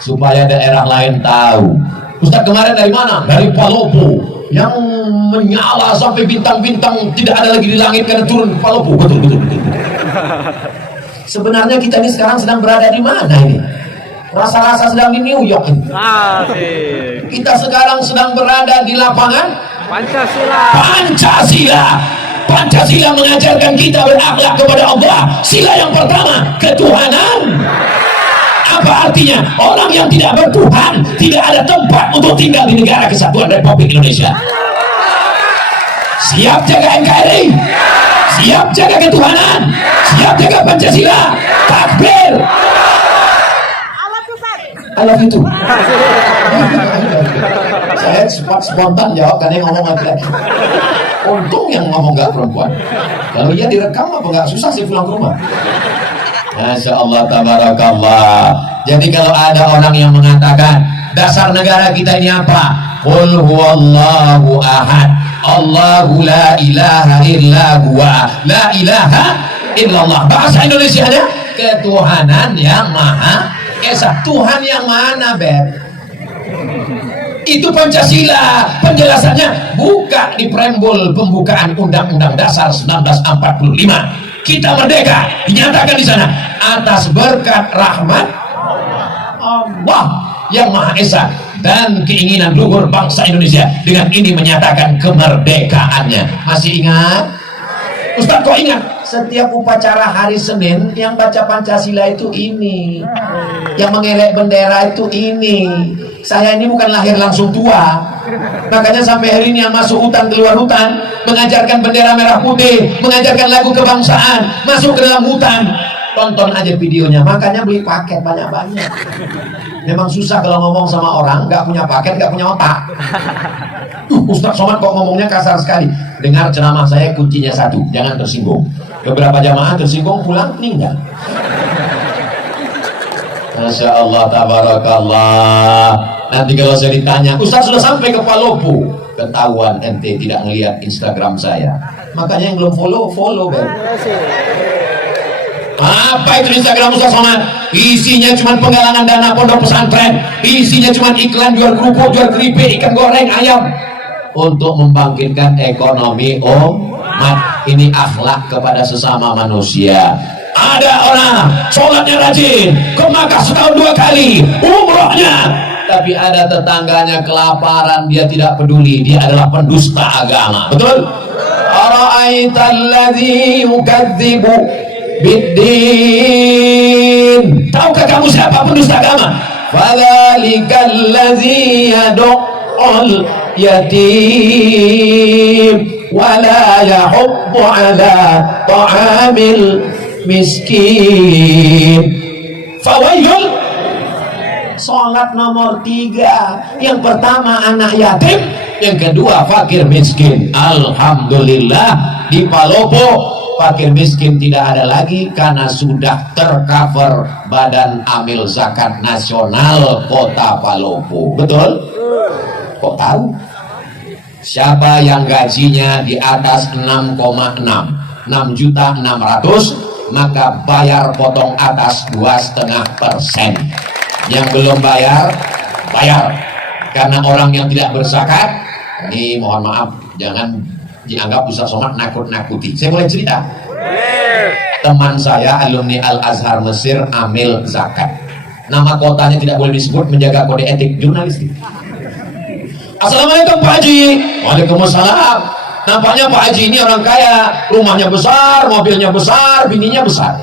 Supaya daerah lain tahu. Ustaz kemarin dari mana? Dari Palopo. Yang menyala sampai bintang-bintang tidak ada lagi di langit karena turun ke Palopo. Betul. Sebenarnya kita ini sekarang sedang berada di mana ini? Rasa-rasa sedang di New York ini. Kita sekarang sedang berada di lapangan Pancasila. Pancasila mengajarkan kita berakhlak kepada Allah. Sila yang pertama, ketuhanan. Apa artinya? Orang yang tidak bertuhan tidak ada tempat untuk tinggal di negara kesatuan Republik Indonesia. Siap jaga NKRI? Siap jaga ketuhanan? Siap jaga Pancasila? Takbir! I love you too. Saya spontan jawab karena yang ngomong laki-laki. Untung yang ngomong gak perempuan. Kalau dia direkam apa gak susah sih pulang ke rumah. Masya Allah, tabarakallah. Jadi kalau ada orang yang mengatakan dasar negara kita ini apa? Qul huwallahu ahad, Allahu la ilaha illa huwa, la ilaha illallah. Bahasa Indonesia ada ketuhanan yang maha esa. Tuhan yang mana, Beb? Itu Pancasila. Penjelasannya buka di preambul pembukaan Undang-Undang Dasar 1945. Kita merdeka, dinyatakan di sana atas berkat rahmat Allah yang Maha Esa dan keinginan luhur bangsa Indonesia. Dengan ini menyatakan kemerdekaannya. Masih ingat? Ustaz kok ingat? Setiap upacara hari Senin yang baca Pancasila itu ini, yang mengelek bendera itu ini. Saya ini bukan lahir langsung tua, makanya sampai hari ini yang masuk hutan keluar hutan, mengajarkan bendera merah putih, mengajarkan lagu kebangsaan, masuk ke dalam hutan. Tonton aja videonya, makanya beli paket banyak-banyak. Memang susah kalau ngomong sama orang nggak punya paket, nggak punya otak. Ustaz Somad kok ngomongnya kasar sekali. Dengar ceramah saya, kuncinya satu, jangan tersinggung. Beberapa jamaah tersinggung, pulang meninggal. Masya Allah, tabarakallah. Nanti kalau saya ditanya, Ustaz sudah sampai ke Palopo, ketahuan ente tidak ngelihat Instagram saya. Makanya yang belum follow Ben. Apa itu Instagram Ustaz Somad? Isinya cuma penggalangan dana pondok pesantren, isinya cuma iklan jual kerupuk, jual keripik, ikan goreng, ayam, untuk membangkitkan ekonomi umat. Ini akhlak kepada sesama manusia. Ada orang sholatnya rajin, ke Makkah setahun 2 kali, umrohnya, tapi ada tetangganya kelaparan, dia tidak peduli, dia adalah pendusta agama. Betul? Ara'aitalladzi yukadzibu biddin. Tahukah kamu siapa pendusta agama? Fadzalikal-ladzi yad'ul yatim wala yahuddu ala ta'amil miskin. Fawailun. Salat nomor 3. Yang pertama anak yatim, yang kedua fakir miskin. Alhamdulillah di Palopo fakir miskin tidak ada lagi karena sudah tercover Badan Amil Zakat Nasional Kota Palopo. Betul? Kok tahu? Siapa yang gajinya di atas 6,6 maka bayar potong atas 2,5%. Yang belum bayar, bayar. Karena orang yang tidak berzakat, ini mohon maaf, jangan dianggap Ustaz Somad nakut-nakuti. Saya boleh cerita? Teman saya alumni Al-Azhar Mesir amil zakat. Nama kotanya tidak boleh disebut, menjaga kode etik jurnalistik. Assalamualaikum Pak Haji. Waalaikumsalam. Nampaknya Pak Haji ini orang kaya, rumahnya besar, mobilnya besar, bininya besar.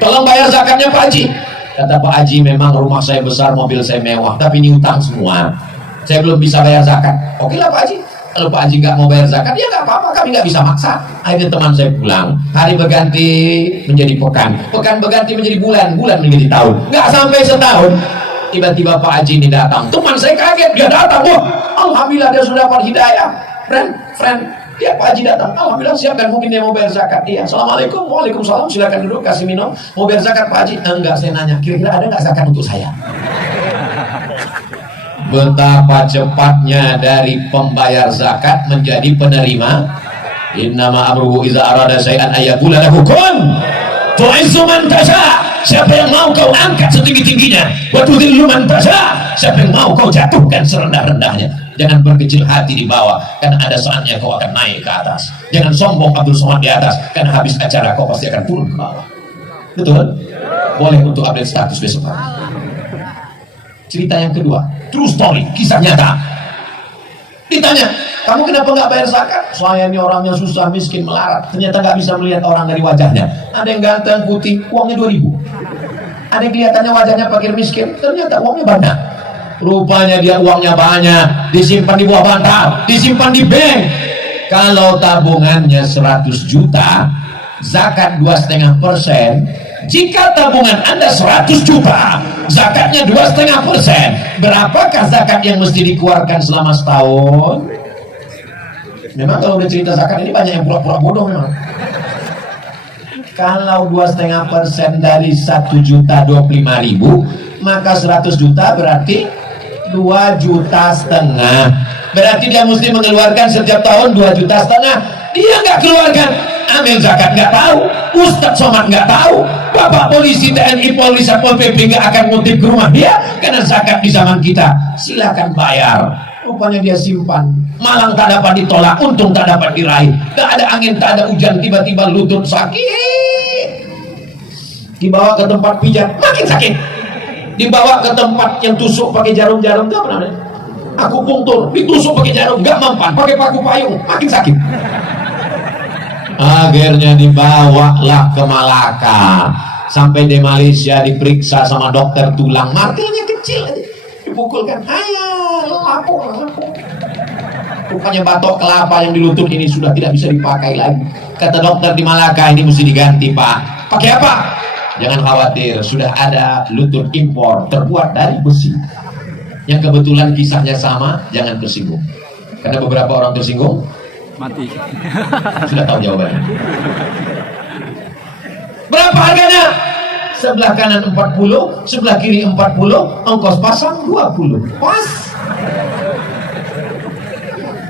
Tolong bayar zakatnya Pak Haji. Kata Pak Haji, memang rumah saya besar, mobil saya mewah, tapi ini utang semua, saya belum bisa bayar zakat. Oke lah Pak Haji, kalau Pak Haji nggak mau bayar zakat, ya nggak apa-apa, kami nggak bisa maksa. Akhirnya teman saya pulang, hari berganti menjadi pekan, pekan berganti menjadi bulan, bulan menjadi tahun. Nggak sampai setahun, tiba-tiba Pak Haji ini datang. Teman saya kaget, dia datang, wah alhamdulillah dia sudah dapat hidayah. Friend, ya Pak Haji datang, alhamdulillah siapkan, mungkin dia mau bayar zakat. Iya, assalamualaikum, waalaikumsalam, silakan duduk, kasih minum. Mau bayar zakat Pak Haji? Enggak, saya nanya, kira-kira ada nggak zakat untuk saya? Betapa cepatnya dari pembayar zakat menjadi penerima. Innama amruhu idza arada syai'an ayyaqula lahu kun. Tu'izzu man tasha. Siapa yang mau kau angkat setinggi-tingginya, wa tudhillu man tasha. Siapa yang mau kau jatuhkan serendah-rendahnya. Jangan berkecil hati di bawah, karena ada saatnya kau akan naik ke atas. Jangan sombong Abdul Somad di atas, karena habis acara kau pasti akan turun ke bawah. Betul? Boleh untuk update status besok pagi. Cerita yang kedua, true story, kisah nyata. Ditanya, kamu kenapa nggak bayar zakat? Saya ini orangnya susah, miskin, melarat. Ternyata nggak bisa melihat orang dari wajahnya. Ada yang ganteng, putih, uangnya 2.000. Ada yang kelihatannya wajahnya fakir miskin, ternyata uangnya banyak. Rupanya dia uangnya banyak, disimpan di bawah bantal, disimpan di bank. Kalau tabungannya 100 juta, zakat 2,5%. Jika tabungan Anda 100 juta, zakatnya 2,5%. Berapakah zakat yang mesti dikeluarkan selama setahun? Memang kalau udah cerita zakat ini banyak yang pura-pura bodoh memang. Kalau 2,5% dari 1.025.000, maka 100 juta berarti 2,5 juta. Berarti dia mesti mengeluarkan setiap tahun 2,5 juta. Dia nggak keluarkan, ambil zakat nggak tahu, Ustadz Somad nggak tahu, Bapak polisi, TNI, Polri, Satpol PP nggak akan ngutip ke rumah dia karena zakat di zaman kita. Silakan bayar. Rupanya dia simpan, malang tak dapat ditolak, untung tak dapat diraih. Tak ada angin, tak ada hujan, tiba-tiba lutut sakit, dibawa ke tempat pijat makin sakit, dibawa ke tempat yang tusuk pakai jarum-jarum, itu apa namanya, akupunktur, ditusuk pakai jarum nggak mempan, pakai paku payung makin sakit. Akhirnya dibawalah ke Malaka, sampai di Malaysia diperiksa sama dokter tulang, martilnya kecil aja, dipukulkan, lapor. Rupanya batok kelapa yang di lutut ini sudah tidak bisa dipakai lagi. Kata dokter di Malaka, ini mesti diganti Pak. Pakai apa? Jangan khawatir, sudah ada lutut impor terbuat dari besi, yang kebetulan kisahnya sama. Jangan tersinggung, karena beberapa orang tersinggung mati. Sudah tahu jawabannya. Berapa harganya? Sebelah kanan 40, sebelah kiri 40, ongkos pasang 20. Pas.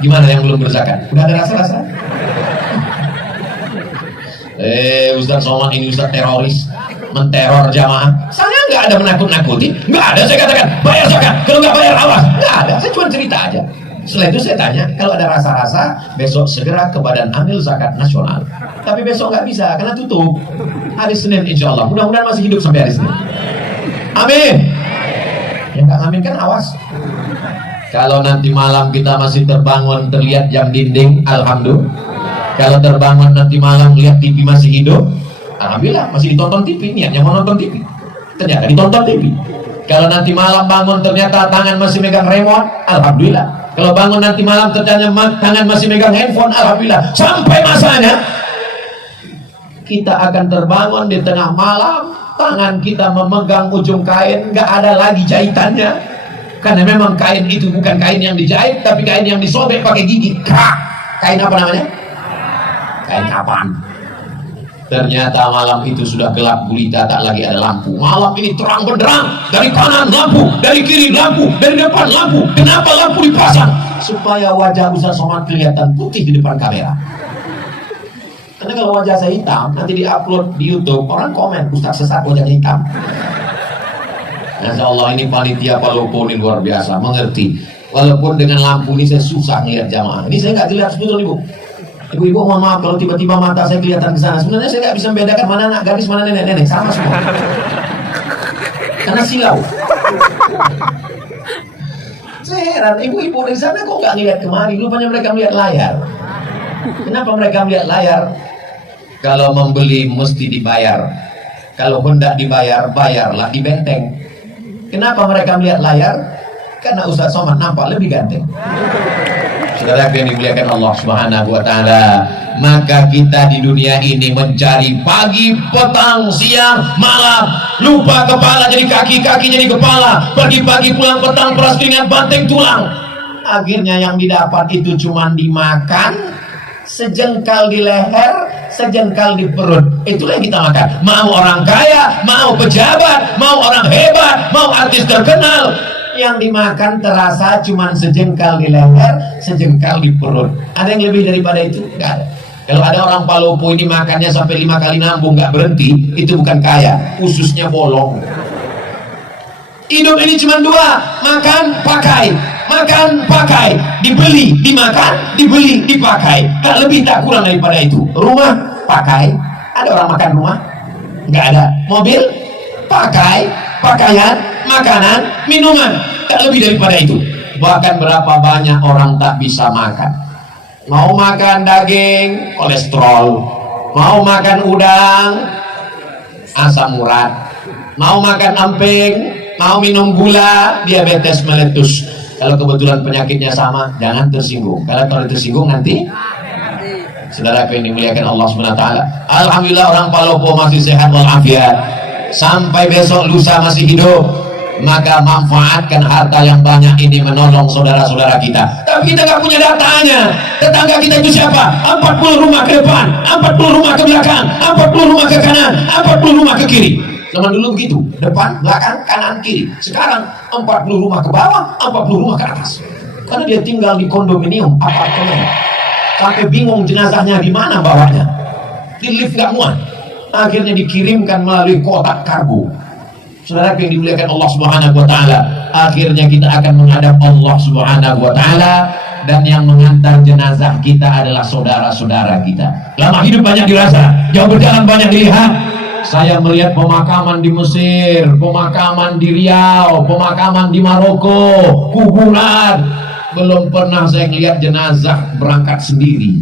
Gimana yang belum berzakat? Udah ada rasa-rasa? Ustadz Somad ini Ustadz teroris, menteror jamaah. Saya nggak ada menakut-nakuti, nggak ada. Saya katakan bayar zakat, kalau nggak bayar awas. Nggak ada, saya cuma cerita aja. Setelah itu saya tanya, kalau ada rasa-rasa, besok segera ke Badan Amil Zakat Nasional. Tapi besok nggak bisa, karena tutup. Hari Senin insya Allah, mudah-mudahan masih hidup sampai hari Senin. Amin. Yang nggak amin kan awas. Kalau nanti malam kita masih terbangun terlihat jam dinding, alhamdulillah. Kalau terbangun nanti malam lihat TV masih hidup, alhamdulillah, masih ditonton TV. Niatnya mau nonton TV, ternyata ditonton TV. Kalau nanti malam bangun ternyata tangan masih megang remote, alhamdulillah. Kalau bangun nanti malam ternyata tangan masih megang handphone, alhamdulillah. Sampai masanya kita akan terbangun di tengah malam, tangan kita memegang ujung kain, nggak ada lagi jahitannya. Karena memang kain itu bukan kain yang dijahit, tapi kain yang disobek pakai gigi. Kain apa namanya? Kain kapan? Ternyata malam itu sudah gelap gulita, tak lagi ada lampu. Malam ini terang benderang, dari kanan lampu, dari kiri lampu, dari depan lampu. Kenapa lampu dipasang? Supaya wajah Ustadz Somad kelihatan putih di depan kamera. Karena kalau wajah saya hitam, nanti diupload di YouTube, orang komen, Ustadz sesat wajahnya hitam. Masya Allah, ini panitia Palopo ini luar biasa, mengerti. Walaupun dengan lampu ini saya susah ngeliat jamaah. Ini saya nggak jelas betul ibu. Ibu-ibu mohon maaf kalau tiba-tiba mata saya kelihatan ke sana. Sebenarnya saya nggak bisa membedakan mana anak gadis, mana nenek-nenek, sama semua. Karena silau. Saya heran, ibu-ibu di sana kok nggak ngeliat kemari? Rupanya mereka melihat layar. Kenapa mereka melihat layar? Kalau membeli mesti dibayar. Kalau hendak dibayar, bayarlah di benteng. Kenapa mereka melihat layar? Karena Ustadz Somad nampak lebih ganteng. Saudara yang dimuliakan Allah Subhanahu wa taala, maka kita di dunia ini mencari pagi, petang, siang, malam, lupa kepala jadi kaki, kaki jadi kepala, pagi-pagi pulang petang peras keringat banteng tulang. Akhirnya yang didapat itu cuma dimakan, sejengkal di leher, sejengkal di perut. Itulah yang kita makan. Mau orang kaya, mau pejabat, mau orang hebat, mau artis terkenal, yang dimakan terasa cuma sejengkal di leher, sejengkal di perut. Ada yang lebih daripada itu? Nggak ada. Kalau ada orang Palopo ini makannya sampai 5 kali nambung nggak berhenti, itu bukan kaya, ususnya bolong. Hidup ini cuma 2, makan, pakai. Makan, pakai, dibeli, dimakan, dibeli, dipakai. Tak lebih tak kurang daripada itu. Rumah, pakai. Ada orang makan rumah? Nggak ada. Mobil, pakai, pakaian, makanan, minuman. Tak lebih daripada itu. Bahkan berapa banyak orang tak bisa makan. Mau makan daging, kolesterol. Mau makan udang, asam urat. Mau makan emping, mau minum gula, diabetes meletus. Kalau kebetulan penyakitnya sama, jangan tersinggung. Kalau tersinggung nanti Saudaraku yang dimuliakan Allah Subhanahu wa taala, alhamdulillah orang Palopo masih sehat walafiat. Sampai besok lusa masih hidup. Maka manfaatkan harta yang banyak ini menolong saudara-saudara kita. Tapi kita nggak punya datanya. Tetangga kita itu siapa? 40 rumah ke depan, 40 rumah ke belakang, 40 rumah ke kanan, 40 rumah ke kiri. Zaman dulu begitu, depan, belakang, kanan, kiri. Sekarang 40 rumah ke bawah, 40 rumah ke atas. Karena dia tinggal di kondominium, apartemen. Sampai bingung jenazahnya di mana bawahnya. Di lift nggak muat. Akhirnya dikirimkan melalui kotak kargo. Saudara yang dimuliakan Allah Subhanahu wa taala, akhirnya kita akan menghadap Allah Subhanahu wa taala, dan yang mengantar jenazah kita adalah saudara-saudara kita. Lama hidup banyak dirasa, jauh berjalan banyak dilihat. Saya melihat pemakaman di Mesir, pemakaman di Riau, pemakaman di Maroko, kuburan. Belum pernah saya melihat jenazah berangkat sendiri.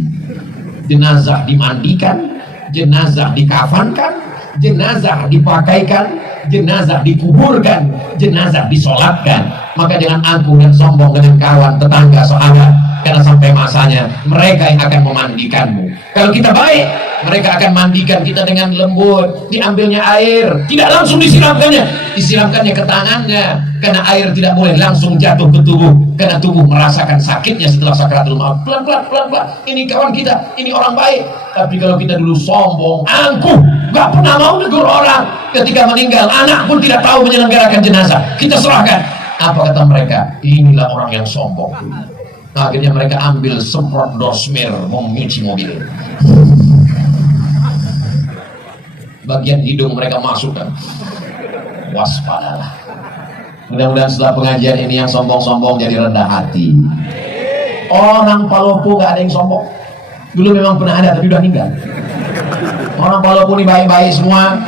Jenazah dimandikan, jenazah dikafankan, jenazah dipakaikan, jenazah dikuburkan, jenazah disolatkan. Maka jangan angkuh dan sombong dengan kawan, tetangga, sahabat, karena sampai masanya mereka yang akan memandikanmu. Kalau kita baik, mereka akan mandikan kita dengan lembut. Diambilnya air, tidak langsung disiramkannya, disiramkannya ke tangannya, karena air tidak boleh langsung jatuh ke tubuh, karena tubuh merasakan sakitnya setelah sakaratul maut. Pelan-pelan, pelan-pelan. Ini kawan kita, ini orang baik. Tapi kalau kita dulu sombong, angkuh, gak pernah mau negur orang, ketika meninggal anak pun tidak tahu menyelenggarakan jenazah, kita serahkan. Apa kata mereka? Inilah orang yang sombong. Nah, akhirnya mereka ambil semprot dosmir mencuci mobil. Bagian hidung mereka masukkan. Waspadalah. Mudah-mudahan setelah pengajian ini yang sombong-sombong jadi rendah hati. Orang Palopo gak ada yang sombong. Dulu memang pernah ada, tapi udah meninggal. Orang Palopo ini baik-baik semua,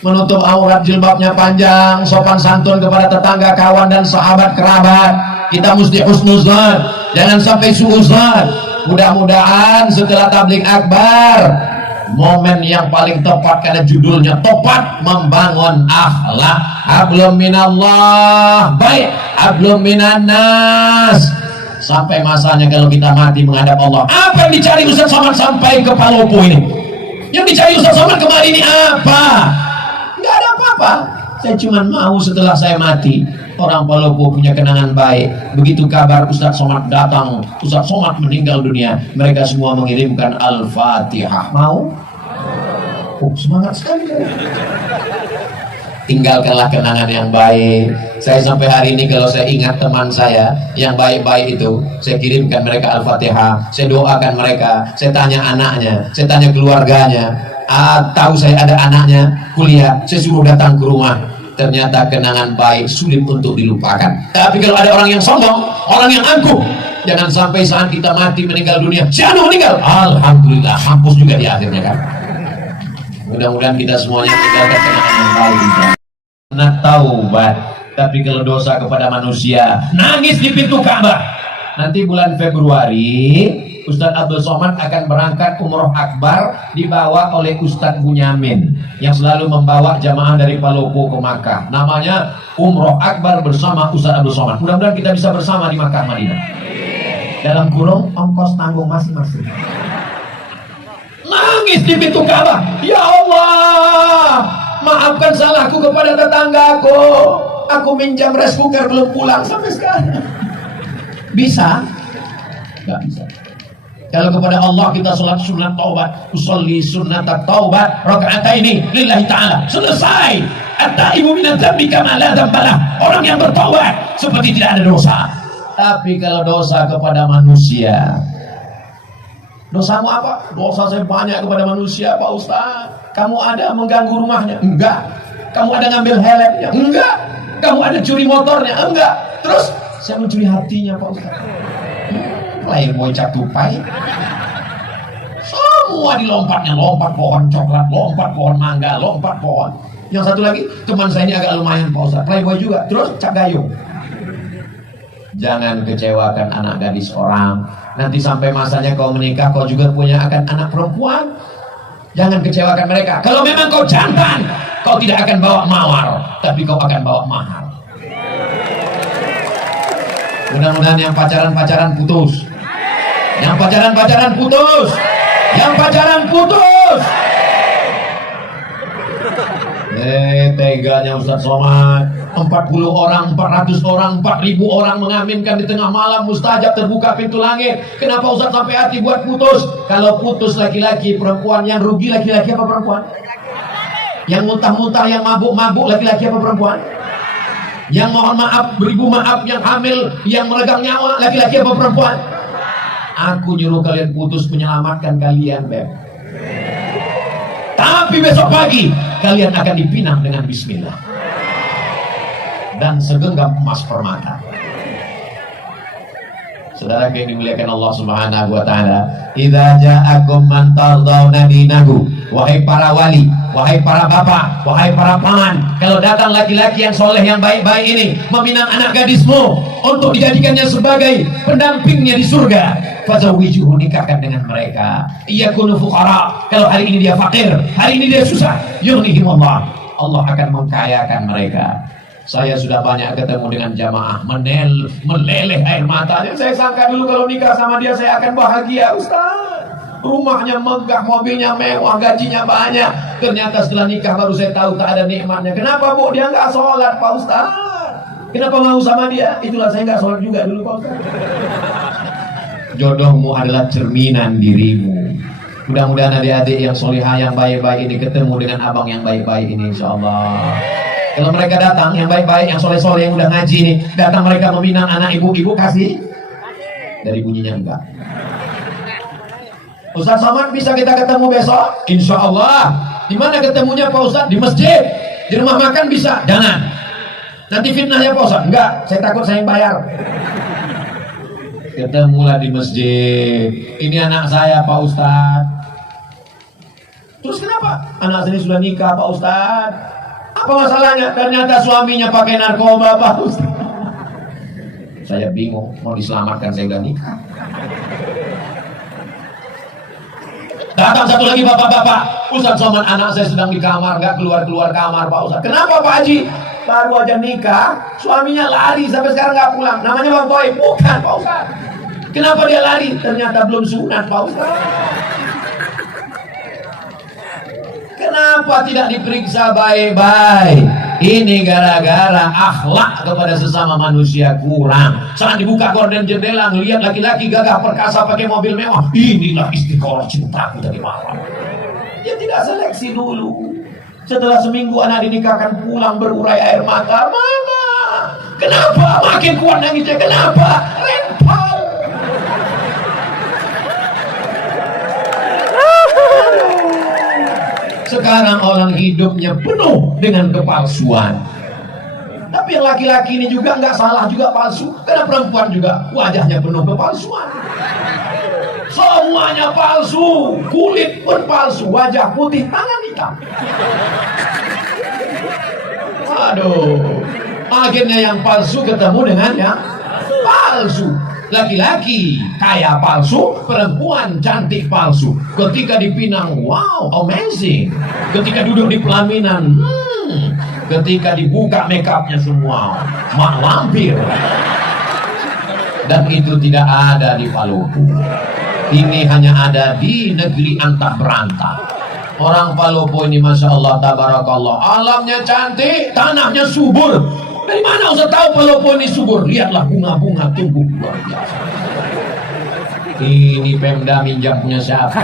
menutup aurat, jilbabnya panjang, sopan santun kepada tetangga, kawan dan sahabat kerabat. Kita mesti husnuzan, jangan sampai suuzan. Mudah-mudahan setelah tabligh akbar, momen yang paling tepat karena judulnya tepat, membangun akhlak. Hablum minallah, baik, hablum minannas. Sampai masanya kalau kita mati menghadap Allah. Apa yang dicari Ustaz Somad sampai ke Palopo ini? Yang dicari Ustaz Somad kemarin ini apa? Nggak ada apa-apa. Saya cuma mau setelah saya mati, orang Palopo punya kenangan baik. Begitu kabar Ustaz Somad datang, Ustaz Somad meninggal dunia, mereka semua mengirimkan Al-Fatihah. Mau? Oh, semangat sekali. Tinggalkanlah kenangan yang baik. Saya sampai hari ini kalau saya ingat teman saya yang baik-baik itu, saya kirimkan mereka Al-Fatihah, saya doakan mereka, saya tanya anaknya, saya tanya keluarganya. Tahu saya ada anaknya kuliah, saya suruh datang ke rumah. Ternyata kenangan baik sulit untuk dilupakan. Tapi kalau ada orang yang sombong, orang yang angkuh, jangan sampai saat kita mati meninggal dunia, si anu meninggal, alhamdulillah, mampus juga di akhirnya kan. Mudah-mudahan kita semuanya tinggalkan kenangan yang baik. Nah, taubat. Tapi kalau dosa kepada manusia, nangis di pintu Ka'bah. Nanti bulan Februari Ustadz Abdul Somad akan berangkat umroh akbar, dibawa oleh Ustadz Bunyamin yang selalu membawa jamaah dari Palopo ke Makkah. Namanya umroh akbar bersama Ustadz Abdul Somad. Mudah-mudahan kita bisa bersama di Makkah Madinah. Dalam kurung ongkos tanggung masing-masing. Nangis di pintu Ka'bah, ya Allah, maafkan salahku kepada tetanggaku. Aku minjam rice cooker belum pulang sampai sekarang. Bisa? Gak bisa. Kalau kepada Allah kita sholat sunat taubat, usolli sunat taubat, rakaataini lillahi ta'ala, selesai. At-taibu minadz dzambi kama la dzambalah. Orang yang bertaubat seperti tidak ada dosa. Tapi kalau dosa kepada manusia, dosamu apa? Dosa saya banyak kepada manusia, Pak Ustaz. Kamu ada mengganggu rumahnya? Enggak. Kamu ada ngambil helmnya? Enggak. Kamu ada curi motornya? Enggak. Terus saya mencuri hatinya, Pak Ustaz. Lahir bocah tupai, semua dilompatnya, lompat pohon coklat, lompat pohon mangga, lompat pohon. Yang satu lagi teman saya ini agak lumayan Pak Ustaz, playboy juga, terus cap gayung. Jangan kecewakan anak gadis orang. Nanti sampai masanya kau menikah, kau juga punya akan anak perempuan. Jangan kecewakan mereka. Kalau memang kau jantan, kau tidak akan bawa mawar, tapi kau akan bawa mahar. Mudah-mudahan yang pacaran-pacaran putus. Yang pacaran-pacaran putus. Yang pacaran putus. Teganya Ustaz Somad. 40 orang, 400 orang, 4000 orang mengaminkan di tengah malam mustajab, terbuka pintu langit. Kenapa Ustaz sampai hati buat putus? Kalau putus laki-laki, perempuan yang rugi laki-laki apa perempuan? Yang muntah-muntah, yang mabuk-mabuk laki-laki apa perempuan? Yang mohon maaf, beribu maaf, yang hamil, yang meregang nyawa laki-laki apa perempuan? Aku nyuruh kalian putus menyelamatkan kalian, Beb. Tapi besok pagi kalian akan dipinang dengan bismillah dan segenggam emas permata. Saudara yang dimuliakan Allah Subhanahu wa taala, idza ja'akum man tardawna dinahu, wahai para wali, wahai para bapak, wahai para paman, kalau datang laki-laki yang soleh, yang baik-baik ini meminang anak gadismu untuk dijadikannya sebagai pendampingnya di surga, fazawijuhu, nikahkan dengan mereka. Iyakunu fuqara, kalau hari ini dia fakir, hari ini dia susah, yughnihimullah, Allah akan mengkayakan mereka. Saya sudah banyak ketemu dengan jamaah meleleh air matanya. Saya sangka dulu kalau nikah sama dia saya akan bahagia, Ustaz. Rumahnya megah, mobilnya mewah, gajinya banyak. Ternyata setelah nikah baru saya tahu tak ada nikmatnya. Kenapa, Bu? Dia nggak sholat, Pak Ustaz. Kenapa mau sama dia? Itulah saya nggak sholat juga dulu, Pak Ustaz. Jodohmu adalah cerminan dirimu. Mudah-mudahan adik-adik yang solihah, yang baik-baik ini ketemu dengan abang yang baik-baik ini, insyaallah. Kalau mereka datang, yang baik-baik, yang soleh-soleh, yang udah ngaji nih, datang mereka meminang anak ibu-ibu, kasih. Dari bunyinya enggak. Ustaz Somad, bisa kita ketemu besok? Insya Allah. Di mana ketemunya Pak Ustaz? Di masjid. Di rumah makan bisa? Jangan. Nanti fitnahnya Pak Ustaz? Enggak, saya takut saya yang bayar. Ketemulah di masjid. Ini anak saya Pak Ustaz. Terus kenapa? Anak saya sudah nikah Pak Ustaz. Apa masalahnya? Ternyata suaminya pakai narkoba, Pak Ustaz. Saya bingung, mau diselamatkan saya udah nikah. Datang satu lagi bapak-bapak, Ustaz Somad, anak saya sedang di kamar, nggak keluar-keluar kamar Pak Ustaz. Kenapa Pak Haji? Baru aja nikah, suaminya lari sampai sekarang nggak pulang. Namanya Bang Boy? Bukan Pak Ustaz. Kenapa dia lari? Ternyata belum sunat Pak Ustaz. Kenapa tidak diperiksa baik-baik? Ini gara-gara akhlak kepada sesama manusia kurang. Saat dibuka gorden jendela, ngelihat laki-laki gagah perkasa pakai mobil mewah, inilah istiqoroh cintaku tadi malam. Dia tidak seleksi dulu. Setelah seminggu anak dinikahkan, pulang berurai air mata. Mama, kenapa? Makin kuat nangisnya. Kenapa? Rempal. Sekarang orang hidupnya penuh dengan kepalsuan. Tapi yang laki-laki ini juga nggak salah juga palsu, karena perempuan juga wajahnya penuh kepalsuan. Semuanya palsu, kulit pun palsu, wajah putih, tangan hitam. Aduh, akhirnya yang palsu ketemu dengan yang palsu. Laki-laki kaya palsu, perempuan cantik palsu. Ketika dipinang, wow, amazing. Ketika duduk di pelaminan, ketika dibuka makeupnya semua, mak lampir. Dan itu tidak ada di Palopo. Ini hanya ada di negeri antah berantah. Orang Palopo ini masya Allah, tabarakallah, alamnya cantik, tanahnya subur. Dari mana Ustaz tahu Palopo ini subur? Lihatlah bunga-bunga tumbuh luar biasa. Ini Pemda minjam punya siapa?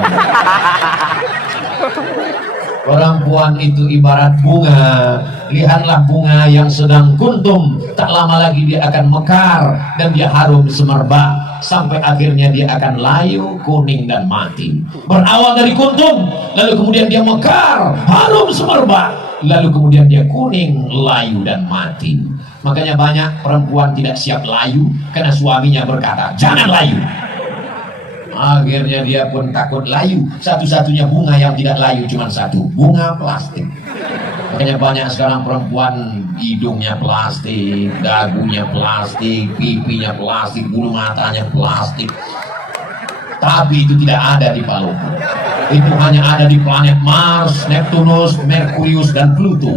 Perempuan itu ibarat bunga. Lihatlah bunga yang sedang kuntum. Tak lama lagi dia akan mekar dan dia harum semerbak. Sampai akhirnya dia akan layu, kuning dan mati. Berawal dari kuntum, lalu kemudian dia mekar, harum semerbak, lalu kemudian dia kuning, layu dan mati. Makanya banyak perempuan tidak siap layu karena suaminya berkata, jangan layu. Akhirnya dia pun takut layu. Satu-satunya bunga yang tidak layu cuma satu, bunga plastik. Makanya banyak sekarang perempuan hidungnya plastik, dagunya plastik, pipinya plastik, bulu matanya plastik. Tapi itu tidak ada di Palopo. Itu hanya ada di planet Mars, Neptunus, Merkurius dan Pluto.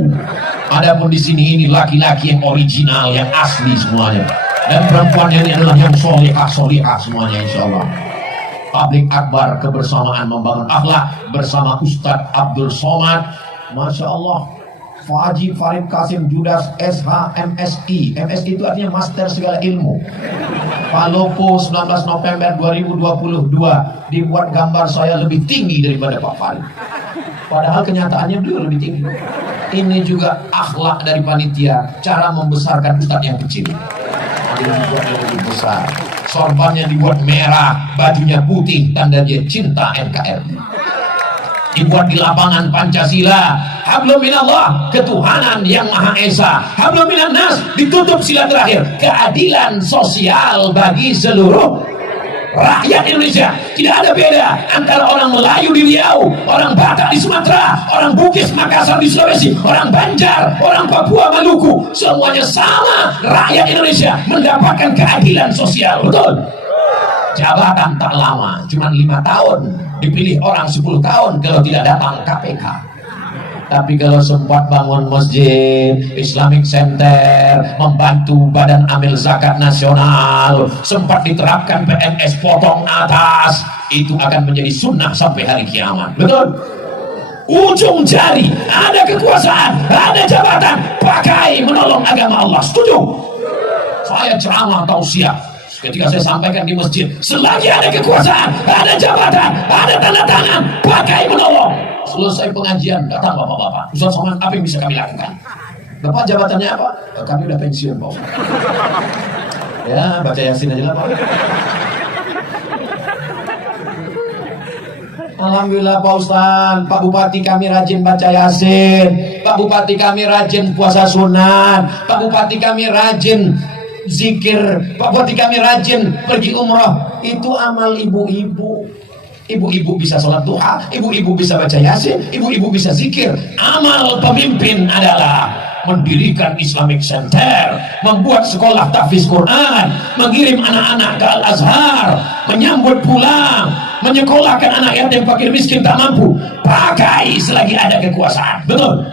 Adapun di sini ini laki-laki yang original, yang asli semuanya. Dan perempuannya ini adalah yang solihah semuanya insya Allah. tablik akbar kebersamaan membangun akhlak bersama Ustadz Abdul Somad. Masya Allah, Faji Farid Kasim Judas SH MSI. MSI itu artinya Master Segala Ilmu. Palopo 19 November 2022 dibuat gambar saya lebih tinggi daripada Pak Farid. Padahal kenyataannya beliau lebih tinggi. Ini juga akhlak dari panitia, cara membesarkan ustadz yang kecil. Dia dibuatnya lebih besar. Sorbannya dibuat merah, bajunya putih, tanda dia cinta NKRI. Dibuat di lapangan Pancasila. Hablum minallah, ketuhanan yang Maha Esa. Hablum minan nas, ditutup sila terakhir, keadilan sosial bagi seluruh rakyat Indonesia. Tidak ada beda antara orang Melayu di Riau, orang Batak di Sumatera, orang Bugis Makassar di Sulawesi, orang Banjar, orang Papua Maluku, semuanya sama. Rakyat Indonesia mendapatkan keadilan sosial. Betul? Jabatan tak lama, cuma 5 tahun. Dipilih orang 10 tahun kalau tidak datang KPK. Tapi kalau sempat bangun masjid, Islamic Center, membantu Badan Amil Zakat Nasional, sempat diterapkan PNS potong atas, itu akan menjadi sunnah sampai hari kiamat. Betul? Ujung jari, ada kekuasaan, ada jabatan, pakai menolong agama Allah. Setuju? Saya ceramah tausiah. Ketika saya sampaikan di masjid, selagi ada kekuasaan, ada jabatan, ada tanda tangan, pakai menolong. Selesai pengajian, datang bapak-bapak. Ustaz Somad, apa yang bisa kami lakukan? Bapak jabatannya apa? Kami udah pensiun, Pak. Ya, baca Yasin aja lah, Pak. Alhamdulillah Pak Ustaz, Pak Bupati kami rajin baca Yasin, Pak Bupati kami rajin puasa sunat, Pak Bupati kami rajin zikir, Pak Bupati kami rajin pergi umrah. Itu amal ibu-ibu. Ibu-ibu bisa sholat duha, ibu-ibu bisa baca Yasin, ibu-ibu bisa zikir. Amal pemimpin adalah mendirikan Islamic Center, membuat sekolah tahfiz Quran, mengirim anak-anak ke Al-Azhar, menyambut pulang, menyekolahkan anak yatim fakir miskin tak mampu. Pakai selagi ada kekuasaan. Betul?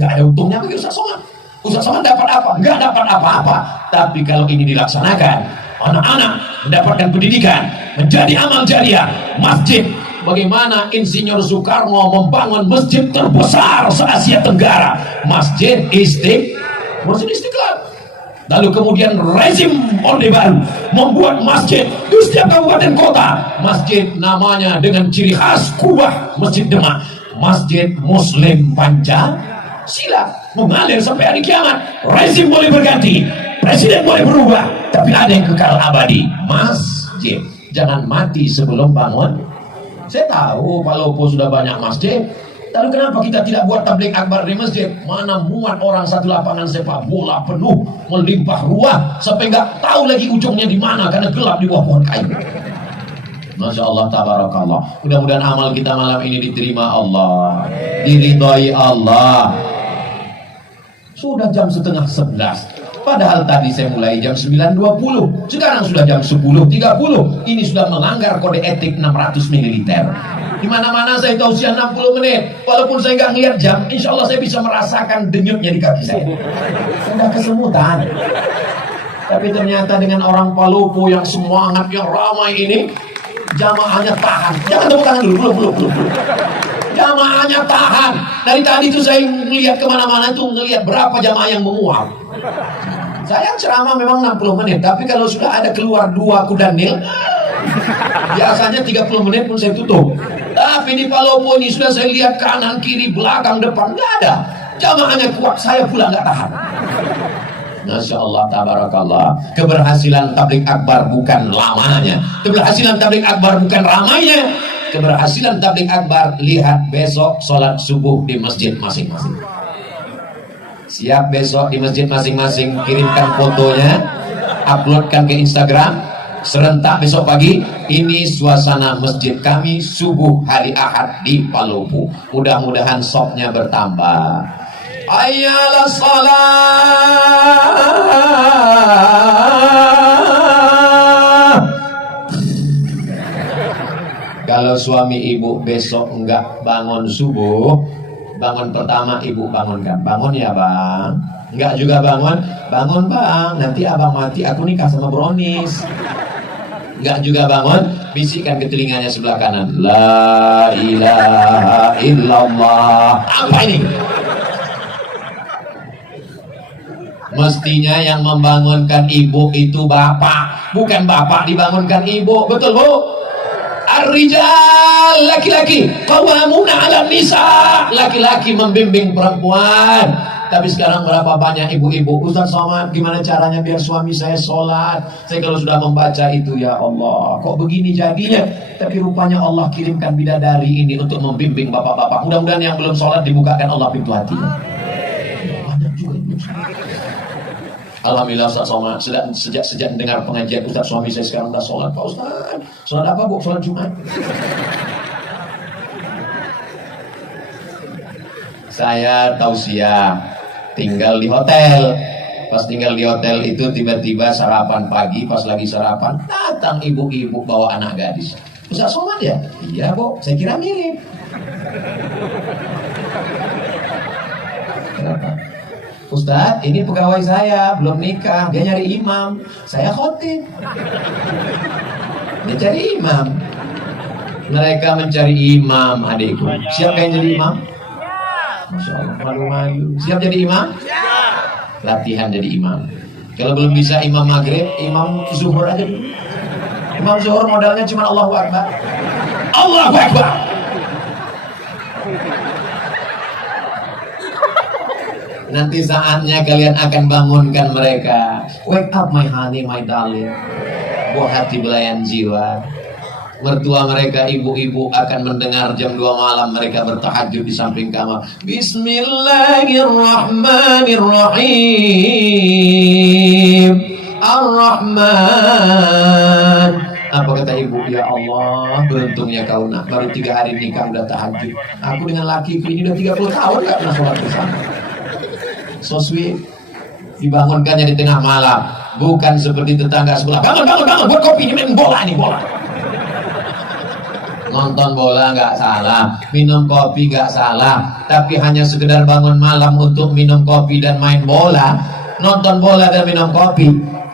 Nggak ada untungnya bagi Ustaz Somad. Ustaz Somad dapat apa? Nggak dapat apa-apa. Tapi kalau ini dilaksanakan, anak-anak mendapatkan pendidikan, menjadi amal jariah. Masjid, bagaimana Insinyur Soekarno membangun masjid terbesar se-Asia Tenggara, Masjid Istiqlal. Lalu kemudian rezim Orde Baru membuat masjid di setiap kabupaten kota. Masjid namanya dengan ciri khas Kubah, Masjid Demak, Masjid Muslim Pancasila, mengalir sampai hari kiamat. Rezim boleh berganti, presiden boleh berubah, tapi ada yang kekal abadi, masjid. Jangan mati sebelum bangun. Saya tahu Pak Lopo sudah banyak masjid, lalu kenapa kita tidak buat tablik akbar di masjid? Mana muat orang satu lapangan sepak bola penuh, melimpah ruah, sampai nggak tahu lagi ujungnya di mana karena gelap di bawah pohon kayu. Masya Allah, tabarakallah. Mudah-mudahan amal kita malam ini diterima Allah, diridhoi Allah. Sudah jam 10:30. Padahal tadi saya mulai jam 9.20, sekarang sudah jam 10.30. Ini sudah melanggar kode etik 600 ml. Di mana-mana saya tausiah 60 menit. Walaupun saya nggak ngeliat jam, insya Allah saya bisa merasakan denyutnya di kaki saya. Sudah kesemutan. Tapi ternyata dengan orang Palopo yang semangat, yang ramai ini, jamaahnya tahan. Jangan tepuk tangan dulu, belum. Jamaahnya tahan. Dari tadi tuh saya melihat kemana-mana tuh ngelihat berapa jamaah yang menguap. Saya ceramah memang 60 menit, tapi kalau sudah ada keluar 2 kuda nil, biasanya 30 menit pun saya tutup. Tapi di Palopo ini sudah saya lihat kanan, kiri, belakang, depan, nggak ada. Jamaahnya kuat, saya pula nggak tahan. Masya Allah, tabarakallah. Keberhasilan tablik akbar bukan lamanya, keberhasilan tablik akbar bukan ramainya. Keberhasilan tablik akbar, lihat besok sholat subuh di masjid masing-masing. Siap besok di masjid masing-masing, kirimkan fotonya, uploadkan ke Instagram. Serentak besok pagi, ini suasana masjid kami subuh hari Ahad di Palopo. Mudah-mudahan sopnya bertambah. Ayyala salat. Kalau suami ibu besok enggak bangun subuh, bangun pertama ibu bangunkan. Bangun ya bang. Enggak juga bangun. Bangun bang, nanti abang mati aku nikah sama Bronis. Enggak juga bangun, bisikkan ke telinganya sebelah kanan, la ilaha illallah. Apa ini? Mestinya yang membangunkan ibu itu bapak, bukan bapak dibangunkan ibu. Betul bu? Ar-rijal, laki-laki, qawwamuna 'alan nisa, laki-laki membimbing perempuan. Tapi sekarang berapa banyak ibu-ibu, Ustaz Somad, gimana caranya biar suami saya sholat? Saya kalau sudah membaca itu, ya Allah, kok begini jadinya? Tapi rupanya Allah kirimkan bidadari ini untuk membimbing bapak-bapak. Mudah-mudahan yang belum sholat dibukakan Allah pintu hatinya. Banyak juga ibu. Alhamdulillah Ustaz Somad, sejak dengar pengajian Ustaz, suami saya sekarang udah sholat. Pak Ustaz, sholat apa bu? Sholat Jumat. Saya tausiah tinggal di hotel. Pas tinggal di hotel itu tiba-tiba sarapan pagi, pas lagi sarapan datang ibu-ibu bawa anak gadis. Ustaz Somad ya? Iya bu, saya kira mirip. Kenapa? Ustaz, ini pegawai saya belum nikah, dia nyari imam, saya khotib. Dia cari imam. Mereka mencari imam, adikku. Siapa yang jadi imam? Masya Allah, malu-malu. Siap jadi imam? Latihan jadi imam. Kalau belum bisa imam maghrib, imam zuhur aja dulu. Imam zuhur modalnya cuma Allahu Akbar. Allahu Akbar. Nanti saatnya kalian akan bangunkan mereka. Wake up my honey, my darling. Buah hati belayan jiwa. Mertua mereka, ibu-ibu akan mendengar jam 2 malam mereka bertahajud di samping kamar. Bismillahirrahmanirrahim. Ar-Rahman. Apa kata ibu? Ya Allah, beruntungnya kau nak, baru 3 hari nikah udah tahajud. Aku dengan laki ini udah 30 tahun gak pernah sholat bersama. So sweet. Dibangunkannya di tengah malam, bukan seperti tetangga sebelah. Bangun, buat kopi, ini main bola nih, bola. Nonton bola nggak salah, minum kopi nggak salah, tapi hanya sekedar bangun malam untuk minum kopi dan main bola, nonton bola dan minum kopi.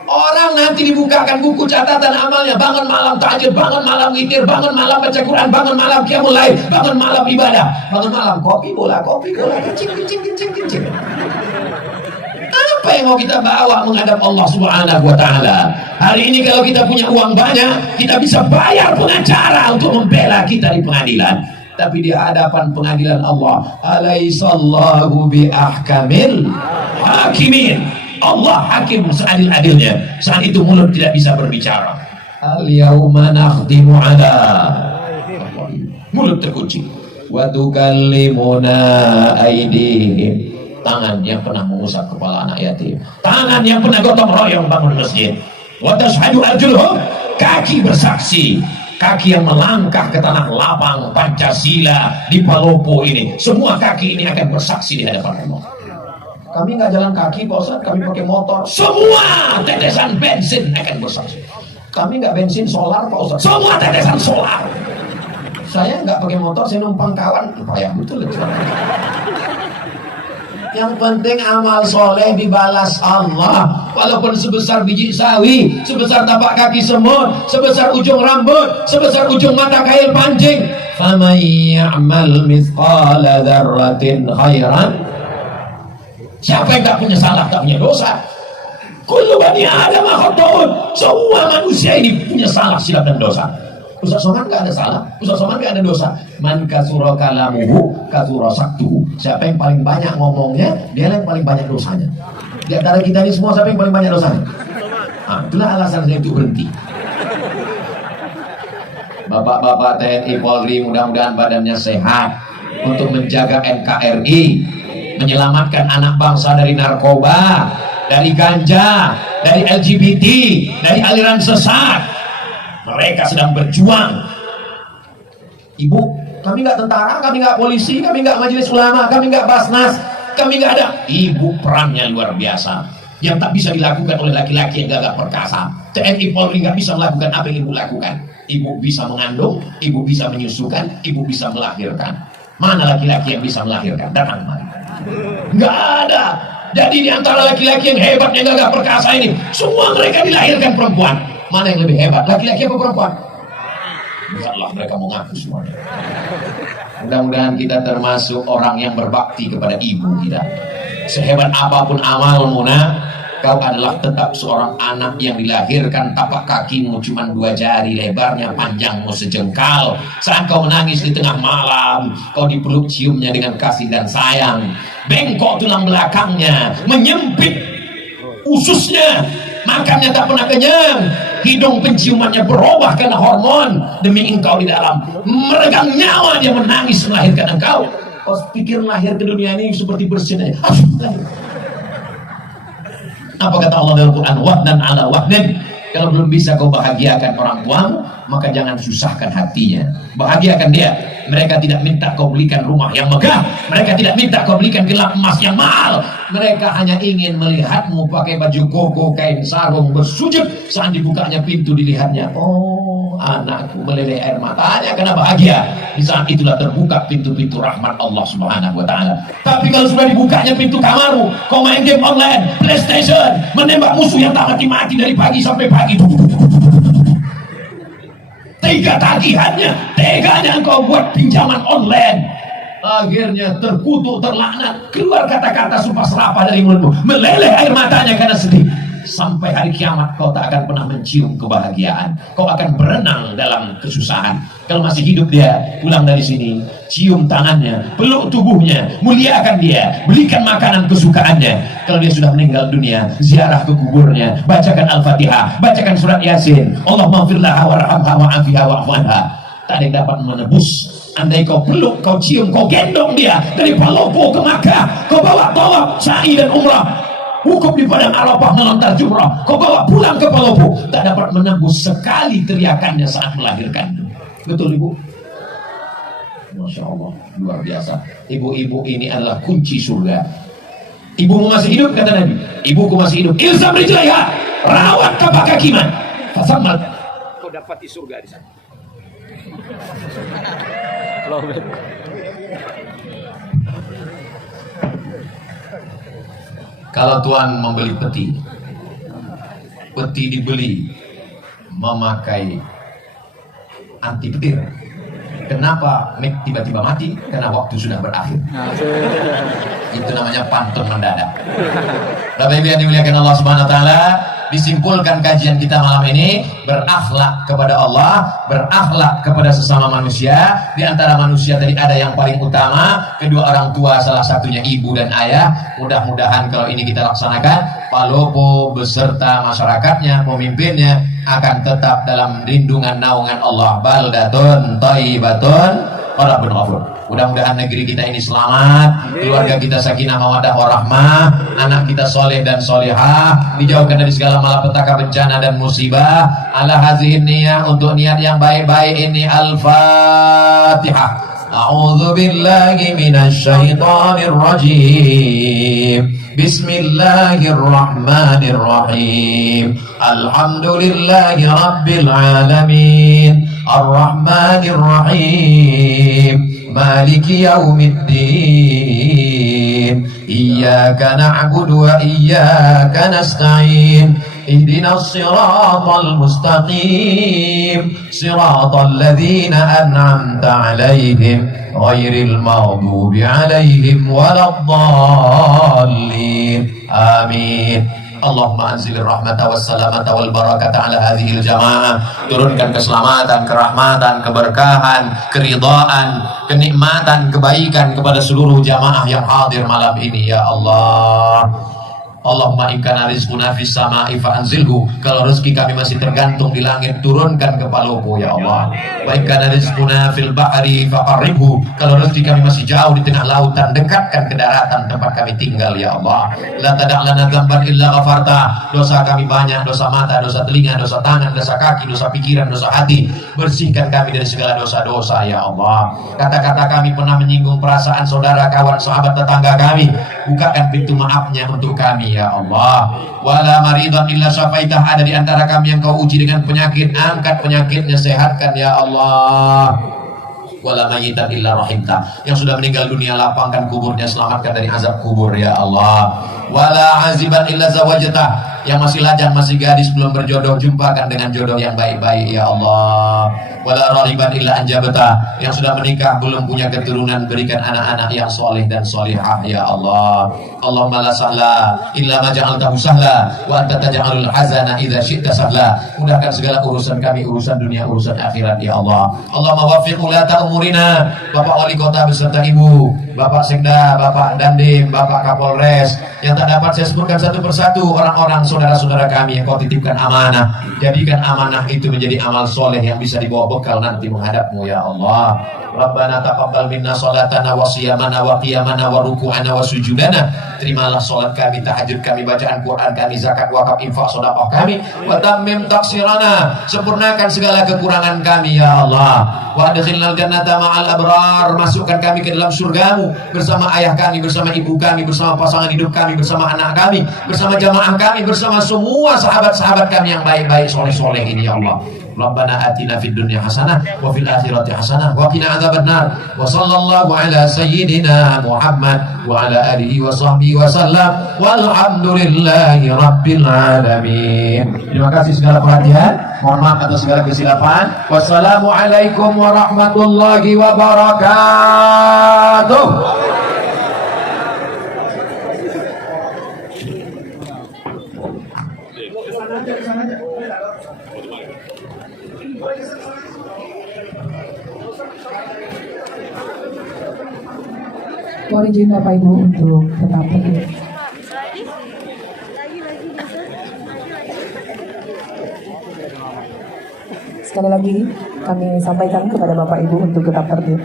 Orang nanti dibukakan buku catatan amalnya, bangun malam tahajud, bangun malam witir, bangun malam baca Quran, bangun malam qiyamul lail, bangun malam ibadah, bangun malam kopi bola, kencing. Apa yang mau kita bawa menghadap Allah Subhanahu wa ta'ala? Hari ini kalau kita punya uang banyak, kita bisa bayar pengacara untuk membela kita di pengadilan. Tapi di hadapan pengadilan Allah, alaihissallahu bi ahkamil hakimin. Allah hakim seadil-adilnya. Saat itu mulut tidak bisa berbicara. Al-yawma nakhtimu ala, mulut terkunci. Wa tukallimuna aydihim, tangan yang pernah mengusap kepala anak yatim, tangan yang pernah gotong royong bangun masjid. Wa tashhadu arjuluhum, kaki bersaksi, kaki yang melangkah ke tanah lapang Pancasila di Palopo ini, semua kaki ini akan bersaksi di hadapan Allah. Kami nggak jalan kaki Pak Ustaz, kami pakai motor. Semua tetesan bensin akan bersaksi. Kami nggak bensin solar Pak Ustaz, semua tetesan solar. Saya nggak pakai motor, saya numpang kawan. Payah betul itu. Yang penting amal soleh dibalas Allah, walaupun sebesar biji sawi, sebesar tapak kaki semut, sebesar ujung rambut, sebesar ujung mata kail pancing. Faman ya'mal mithqala dzarratin khairan. Siapa yang tak punya salah, tak punya dosa? Kullu bani Adam khata'un. Semua manusia ini punya salah, silap dan dosa. Ustaz Somad gak ada salah, Ustaz Somad gak ada dosa. Man kasura kalamuhu kasura saktuhu. Siapa yang paling banyak ngomongnya, dia yang paling banyak dosanya. Di antara kita ini semua, siapa yang paling banyak dosanya? Itulah alasan saya itu berhenti. Bapak-bapak TNI Polri, mudah-mudahan badannya sehat untuk menjaga NKRI, menyelamatkan anak bangsa dari narkoba, dari ganja, dari LGBT, dari aliran sesat. Mereka sedang berjuang. Ibu, kami nggak tentara, kami nggak polisi, kami nggak majelis ulama, kami nggak basnas, kami nggak ada. Ibu perannya luar biasa, yang tak bisa dilakukan oleh laki-laki yang gagah perkasa. TNI Polri nggak bisa melakukan apa yang ibu lakukan. Ibu bisa mengandung, ibu bisa menyusukan, ibu bisa melahirkan. Mana laki-laki yang bisa melahirkan? Datang mari. Nggak ada. Jadi di antara laki-laki yang hebat, yang gagah perkasa ini, semua mereka dilahirkan perempuan. Mana yang lebih hebat, laki-laki apa perempuan? Biarlah mereka mau ngaku semuanya. Mudah-mudahan kita termasuk orang yang berbakti kepada ibu kita. Sehebat apapun amalmu, kau adalah tetap seorang anak yang dilahirkan tapak kakimu cuma 2 jari lebarnya, panjangmu sejengkal. Saat kau menangis di tengah malam, kau dipeluk ciumnya dengan kasih dan sayang. Bengkok tulang belakangnya, menyempit ususnya, makannya tak pernah kenyang. Hidung penciumannya berubah karena hormon demi engkau di dalam. Meregang nyawa dia menangis melahirkan engkau. Kau pikir lahir ke dunia ini seperti bersin aja. Apa kata Allah dalam Quran? Wahnan ala wahnin. Kalau belum bisa kau bahagiakan orang tuamu, maka jangan susahkan hatinya. Bahagiakan dia. Mereka tidak minta kau belikan rumah yang megah. Mereka tidak minta kau belikan gelang emas yang mahal. Mereka hanya ingin melihatmu pakai baju koko, kain sarung, bersujud. Saat dibukanya pintu dilihatnya, oh anakku, meleleh air matanya karena bahagia. Di saat itulah terbuka pintu-pintu rahmat Allah Subhanahu wa ta'ala. Tapi kalau sudah dibukanya pintu kamarmu, kau main game online, PlayStation, menembak musuh yang tak mati-mati dari pagi sampai pagi. Tega tagihannya, teganya engkau buat pinjaman online. Akhirnya terkutuk, terlaknat, keluar kata-kata sumpah serapah dari mulutmu, meleleh air matanya karena sedih. Sampai hari kiamat kau tak akan pernah mencium kebahagiaan. Kau akan berenang dalam kesusahan. Kalau masih hidup dia, pulang dari sini, cium tangannya, peluk tubuhnya, muliakan dia, belikan makanan kesukaannya. Kalau dia sudah meninggal dunia, ziarah ke kuburnya, bacakan Al-Fatihah, bacakan surat Yasin. Allahumma firlaha warhamha wa'afiha wa'afanha. Tak ada yang dapat menebus. Andai kau peluk, kau cium, kau gendong dia dari Palopo ke Makkah, kau bawa tawaf, sa'i dan umrah, wukuf di padang Arafah, melontar jumrah, kau bawa pulang ke Palopo, tak dapat menembus sekali teriakannya saat melahirkan. Betul ibu? Masya Allah, luar biasa. Ibu-ibu ini adalah kunci surga. Ibumu masih hidup, kata Nabi. Ibuku masih hidup. Ilzam rijlaiha, rawat kapak kakiman. Fasammat, kau dapati surga di sana. Kalau Tuhan membeli peti, peti dibeli memakai anti petir. Kenapa tiba-tiba mati? Karena waktu sudah berakhir. Itu namanya pantun mendadak. Bapak Ibu yang dimuliakan Allah Subhanahu wa taala, disimpulkan kajian kita malam ini, berakhlak kepada Allah, berakhlak kepada sesama manusia. Di antara manusia tadi ada yang paling utama, kedua orang tua, salah satunya ibu dan ayah. Mudah-mudahan kalau ini kita laksanakan, Palopo beserta masyarakatnya, pemimpinnya akan tetap dalam lindungan naungan Allah. Baldatun thayyibatun wa rabbun ghafur. Mudah-mudahan negeri kita ini selamat, keluarga kita sakinah mawaddah warahmah, anak kita soleh dan solehah, dijauhkan dari segala malapetaka, bencana dan musibah. Ala hazihin niyah, untuk niat yang baik-baik ini. Al-Fatihah. A'udzu billahi minasy syaithanir rajim. Bismillahirrahmanirrahim. Alhamdulillahi rabbil alamin. Ar-Rahmanir Rahim. Maliki yaumiddin. Iyyaka na'budu wa iyyaka nasta'in. Ihdinas siratal mustaqim. Siratal ladzina an'amta 'alaihim ghairil maghdubi 'alaihim waladdallin. Amin. Allahumma anzilir rahmata wassalamata wal barakata ala hadhil jamaah. Turunkan keselamatan, kerahmatan, keberkahan, keridhaan, kenikmatan, kebaikan kepada seluruh jamaah yang hadir malam ini ya Allah. Allahumma inkana rizquna fis sama'i fa'anzilhu. Kalau rezeki kami masih tergantung di langit, turunkan ke Palopo ya Allah. Wa inkana rizquna fil bahri faqarribhu. Kalau rezeki kami masih jauh di tengah lautan, dekatkan ke daratan tempat kami tinggal ya Allah. La tada' lana dzamban illa ghafarta. Dosa kami banyak, dosa mata, dosa telinga, dosa tangan, dosa kaki, dosa pikiran, dosa hati. Bersihkan kami dari segala dosa-dosa ya Allah. Kata-kata kami pernah menyinggung perasaan saudara, kawan, sahabat, tetangga kami, bukakan pintu maafnya untuk kami ya Allah. Wala maridan illa syafaitah. Ada di antara kami yang kau uji dengan penyakit, angkat penyakitnya, sehatkan ya Allah. Wala mayyitan illa rahimta. Yang sudah meninggal dunia, lapangkan kuburnya, selamatkan dari azab kubur ya Allah. Wala aziban illa zawajtah. Yang masih lajang, masih gadis, belum berjodoh, jumpakan dengan jodoh yang baik-baik ya Allah. Wala rahiban illa anjabata. Yang sudah menikah belum punya keturunan, berikan anak-anak yang soleh dan solihah ya Allah. Allahumma la sahla illa ma ja'altahu sahla wa anta taj'alul hazana idza syi'ta sahla. Mudahkan segala urusan kami, urusan dunia, urusan akhirat ya Allah. Allahumma waffiq ulata umurina, Bapak Wali Kota beserta Ibu, Bapak Sekda, Bapak Dandim, Bapak Kapolres, yang tak dapat saya sebutkan satu persatu orang-orang saudara-saudara kami yang kau titipkan amanah. Jadikan amanah itu menjadi amal soleh yang bisa dibawa bekal nanti menghadapmu ya Allah. Rabbana taqabbal minna salatana wa siyamana wa qiyamana wa ruku'ana wa sujudana. Terimalah salat kami, tahajud kami, bacaan Quran kami, zakat, wakaf, infak, sedekah kami. Wa tammim taqsirana, sempurnakan segala kekurangan kami ya Allah. Wa adkhilnal jannata ma'al abrar, masukkan kami ke dalam surgamu bersama ayah kami, bersama ibu kami, bersama pasangan hidup kami, bersama anak kami, bersama jamaah kami, bersama semua sahabat-sahabat kami yang baik-baik soleh-soleh ini ya Allah. Rabbana atina fid dunya hasanah wa fil akhirati hasanah wa qina adzabannar. Wa sallallahu ala sayyidina Muhammad wa ala alihi wa sahbihi wa sallam. Walhamdulillahi rabbil alamin. Terima kasih segala perhatian. Mohon maaf atas segala kesilapan. Wassalamualaikum warahmatullahi wabarakatuh. Mohon izin Bapak Ibu untuk tetap berdiri. Sekali lagi kami sampaikan kepada Bapak Ibu untuk tetap berdiri.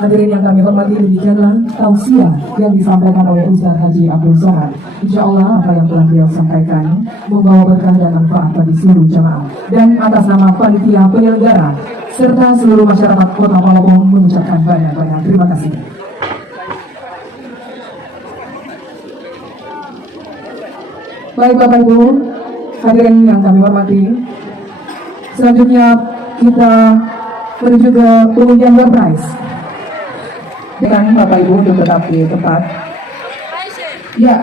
Hadirin yang kami hormati, demikianlah tausiah yang disampaikan oleh Ustaz Haji Abdul Somad. Insya Allah apa yang telah beliau sampaikan membawa berkah dan manfaat bagi seluruh jamaah. Dan atas nama panitia penyelenggara serta seluruh masyarakat Kota Malobong mengucapkan banyak-banyak terima kasih. Baik Bapak Ibu, hadirin yang kami hormati, selanjutnya kita menuju ke pengundian door prize. Dengan Bapak Ibu untuk tetap di tempat. Ya,